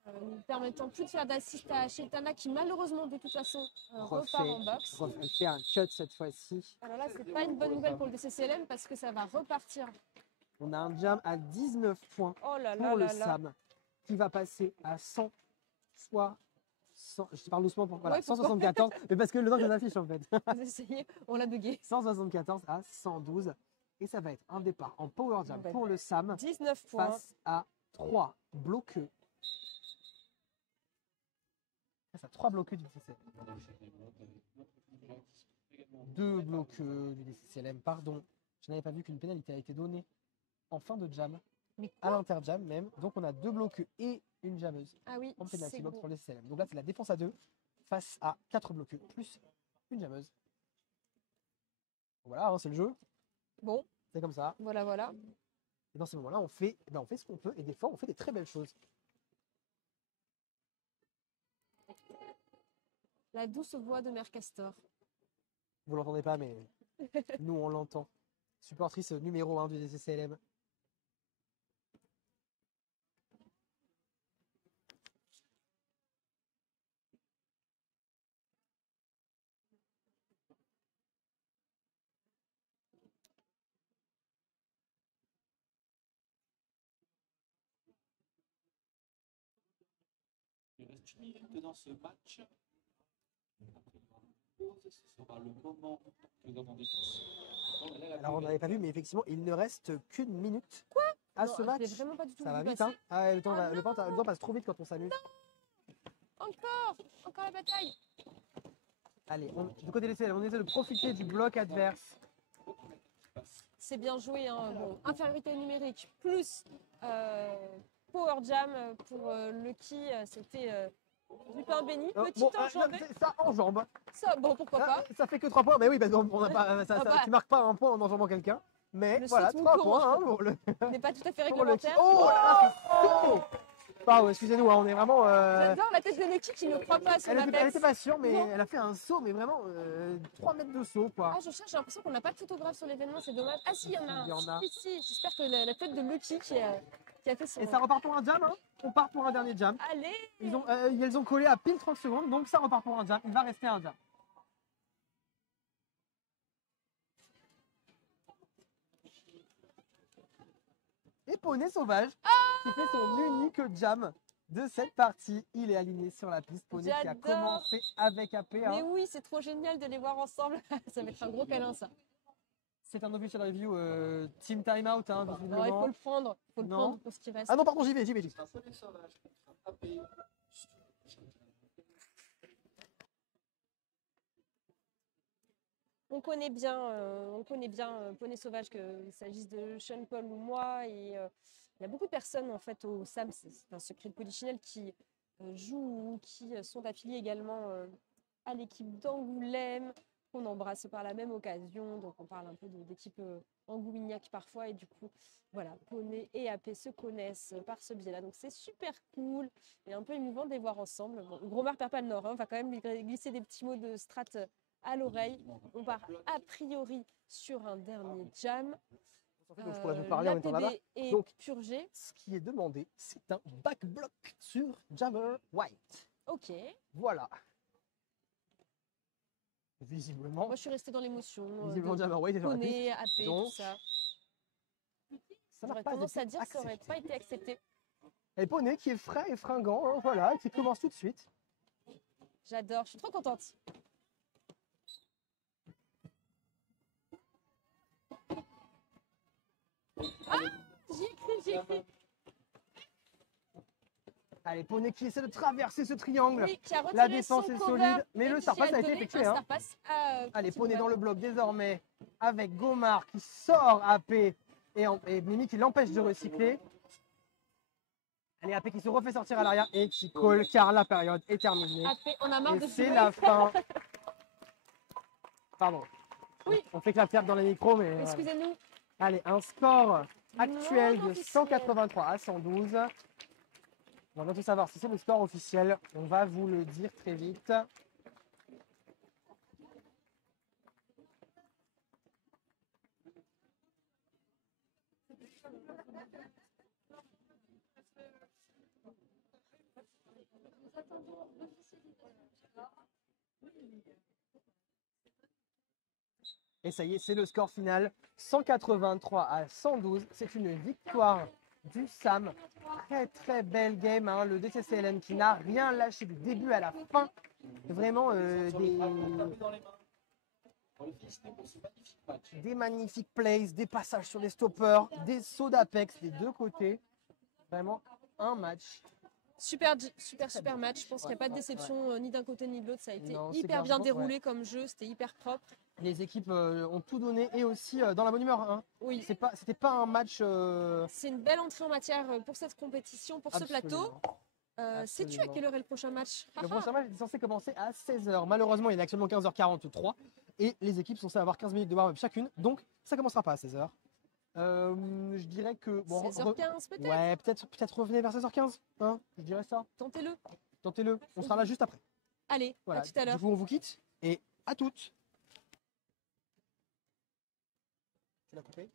ne permettant plus de faire d'assist à Chetana qui malheureusement de toute façon repart en boxe. Elle fait un cut cette fois-ci. Alors là, c'est pas une bonne nouvelle pour le DCCLM parce que ça va repartir. On a un jam à 19 points Oh là là pour le là là. SAM qui va passer à 100, soit 100, je parle doucement pour voilà, Ouais, pourquoi 174, mais parce que le nom que j'affiche en fait. Vous essayez, on l'a bugué. 174 à 112 et ça va être un départ en power jam Ben, pour le SAM 19 points. face à 3 bloqueux. Face à 3 bloqueux du DCCLM. 2 bloqueux du DCCLM, pardon. Je n'avais pas vu qu'une pénalité a été donnée en fin de jam, Mais à l'interjam même. Donc on a 2 bloqueux et une jammeuse Ah oui, en penalty c'est box beau. pour le DCCLM. Donc là c'est la défense à 2 face à 4 bloqueux plus une jammeuse. Voilà, c'est le jeu, Bon, c'est comme ça. voilà, voilà. Et dans ces moments-là, on fait ce qu'on peut et des fois on fait des très belles choses. La douce voix de Mère Castor. Vous l'entendez pas, mais nous, on l'entend. Supportrice numéro 1 du DCCLM. Il reste 1 minute dans ce match. Après, il y aura une pause. Ce sera le moment que vous attendez tous. Bon, là, la Alors, on pub n'avait pas vu, mais effectivement, il ne reste qu'une minute à Non, ce je match. l'ai vraiment pas du tout Ça vu va vite, passer. hein? Ah, ouais, le temps, Ah le temps passe trop vite quand on s'amuse. Encore la bataille. Allez, du côté des CLM, on essaie de profiter du bloc adverse. C'est bien joué, hein. Bon, infériorité numérique plus Power Jam pour Lucky, c'était du pain béni. Petite enjambée. Ça enjambe. Ça, bon, pourquoi pas. Ça fait que 3 points. Mais oui, parce qu'on n'a pas, tu marques pas un point en enjambant quelqu'un. Mais Le voilà, saute 3 mou points hein, pour le. N'est pas tout à fait Pour le réglementaire. oh là là, c'est chaud. Pardon, excusez-nous, hein, on est vraiment. J'adore la tête de Lucky qui ne croit pas sur la Elle tête. était pas sûre, mais Non. elle a fait un saut, mais vraiment 3 mètres de saut, quoi. Ah, je cherche, j'ai l'impression qu'on n'a pas de photographe sur l'événement, c'est dommage. Ah si, il y en a un. Il y en a. Si, j'espère que la tête de Lucky qui a fait son... Et ça repart pour un jam, hein. On part pour un dernier jam. Allez. Ils ont collé à pile 30 secondes, donc ça repart pour un jam. Il va rester un jam. Et Poney Sauvage, qui fait son unique jam de cette partie. Il est aligné sur la piste. Poney qui a J'adore. commencé avec AP. Hein. Mais oui, c'est trop génial de les voir ensemble. Ça va être un gros câlin, ça. C'est un official review team timeout, hein, Non, visiblement. il faut le prendre. Il faut le Non. prendre pour ce qui reste. Ah non, pardon, j'y vais. Ce sera Poney Sauvage contre AP. On connaît bien Poney Sauvage, qu'il s'agisse de Sean Paul ou moi. Et il y a beaucoup de personnes en fait au SAM, c'est un secret de Polichinelle, qui jouent ou qui sont affiliés également à l'équipe d'Angoulême, qu'on embrasse par la même occasion. Donc on parle un peu d'équipe Angoulignac parfois. Et du coup, voilà, Poney et AP se connaissent par ce biais-là. Donc c'est super cool et un peu émouvant de les voir ensemble. Bon, Gros-Marc perd pas le nord, hein, on va quand même lui glisser des petits mots de strat à l'oreille. On part a priori sur un dernier jam. Donc, je pourrais vous parler en étant là-bas. L'APB est Donc, purgé. ce qui est demandé, c'est un back block sur Jammer White. Ok. Voilà. Visiblement, Moi, je suis restée dans l'émotion. visiblement Jammer White est sur la piste. Poney, AP, Donc, tout ça. Ça n'a J'aurais pas tendance à été dire que ça n'aurait accepté. pas été accepté. Et Poney qui est frais et fringant, hein, voilà, qui commence tout de suite. J'adore, je suis trop contente. Ah, j'y ai cru. Allez, Poney qui essaie de traverser ce triangle. Oui, qui a retiré La défense son est cover solide, mais et le qui star pass a été donné effectué. un Hein. star pass à, Allez, Petit Poney Bourbon. dans le bloc désormais avec Gomard qui sort AP et Mimi qui l'empêche de recycler. Allez, AP qui se refait sortir à l'arrière et qui colle car la période est terminée. AP, on a marre de Et c'est jouer. la fin. Pardon. Oui. On fait clap dans les micros, mais. voilà. Excusez-nous. Allez, un score actuel Non de officiel. 183 à 112. On va tout savoir si c'est le score officiel. On va vous le dire très vite. Et ça y est, c'est le score final. 183 à 112. C'est une victoire du SAM. Très très belle game. Hein. Le DCCLM qui n'a rien lâché du début à la fin. Vraiment des magnifiques plays, des passages sur les stoppers, des sauts d'Apex des deux côtés. Vraiment un match. Super match. Je pense qu'il n'y a pas de déception ni d'un côté ni de l'autre. Ça a été Non, c'est hyper clair, bien ouais. déroulé comme jeu. C'était hyper propre. Les équipes ont tout donné et aussi dans la bonne humeur. Hein. Oui. C'était pas un match. C'est une belle entrée en matière pour cette compétition, pour ce plateau. Sais-tu à Absolument. quelle heure est le prochain match? Le prochain match est censé commencer à 16h. Malheureusement, il est actuellement 15h43 et les équipes sont censées avoir 15 minutes de warm-up chacune. Donc, ça commencera pas à 16h. Je dirais que. Bon, 16h15 peut-être. ouais, peut-être revenez vers 16h15. Hein, je dirais ça. Tentez-le. Tentez-le. On sera là juste après. Allez, Voilà, à tout à l'heure. du coup, on vous quitte et à toutes. Tu l'as coupé ?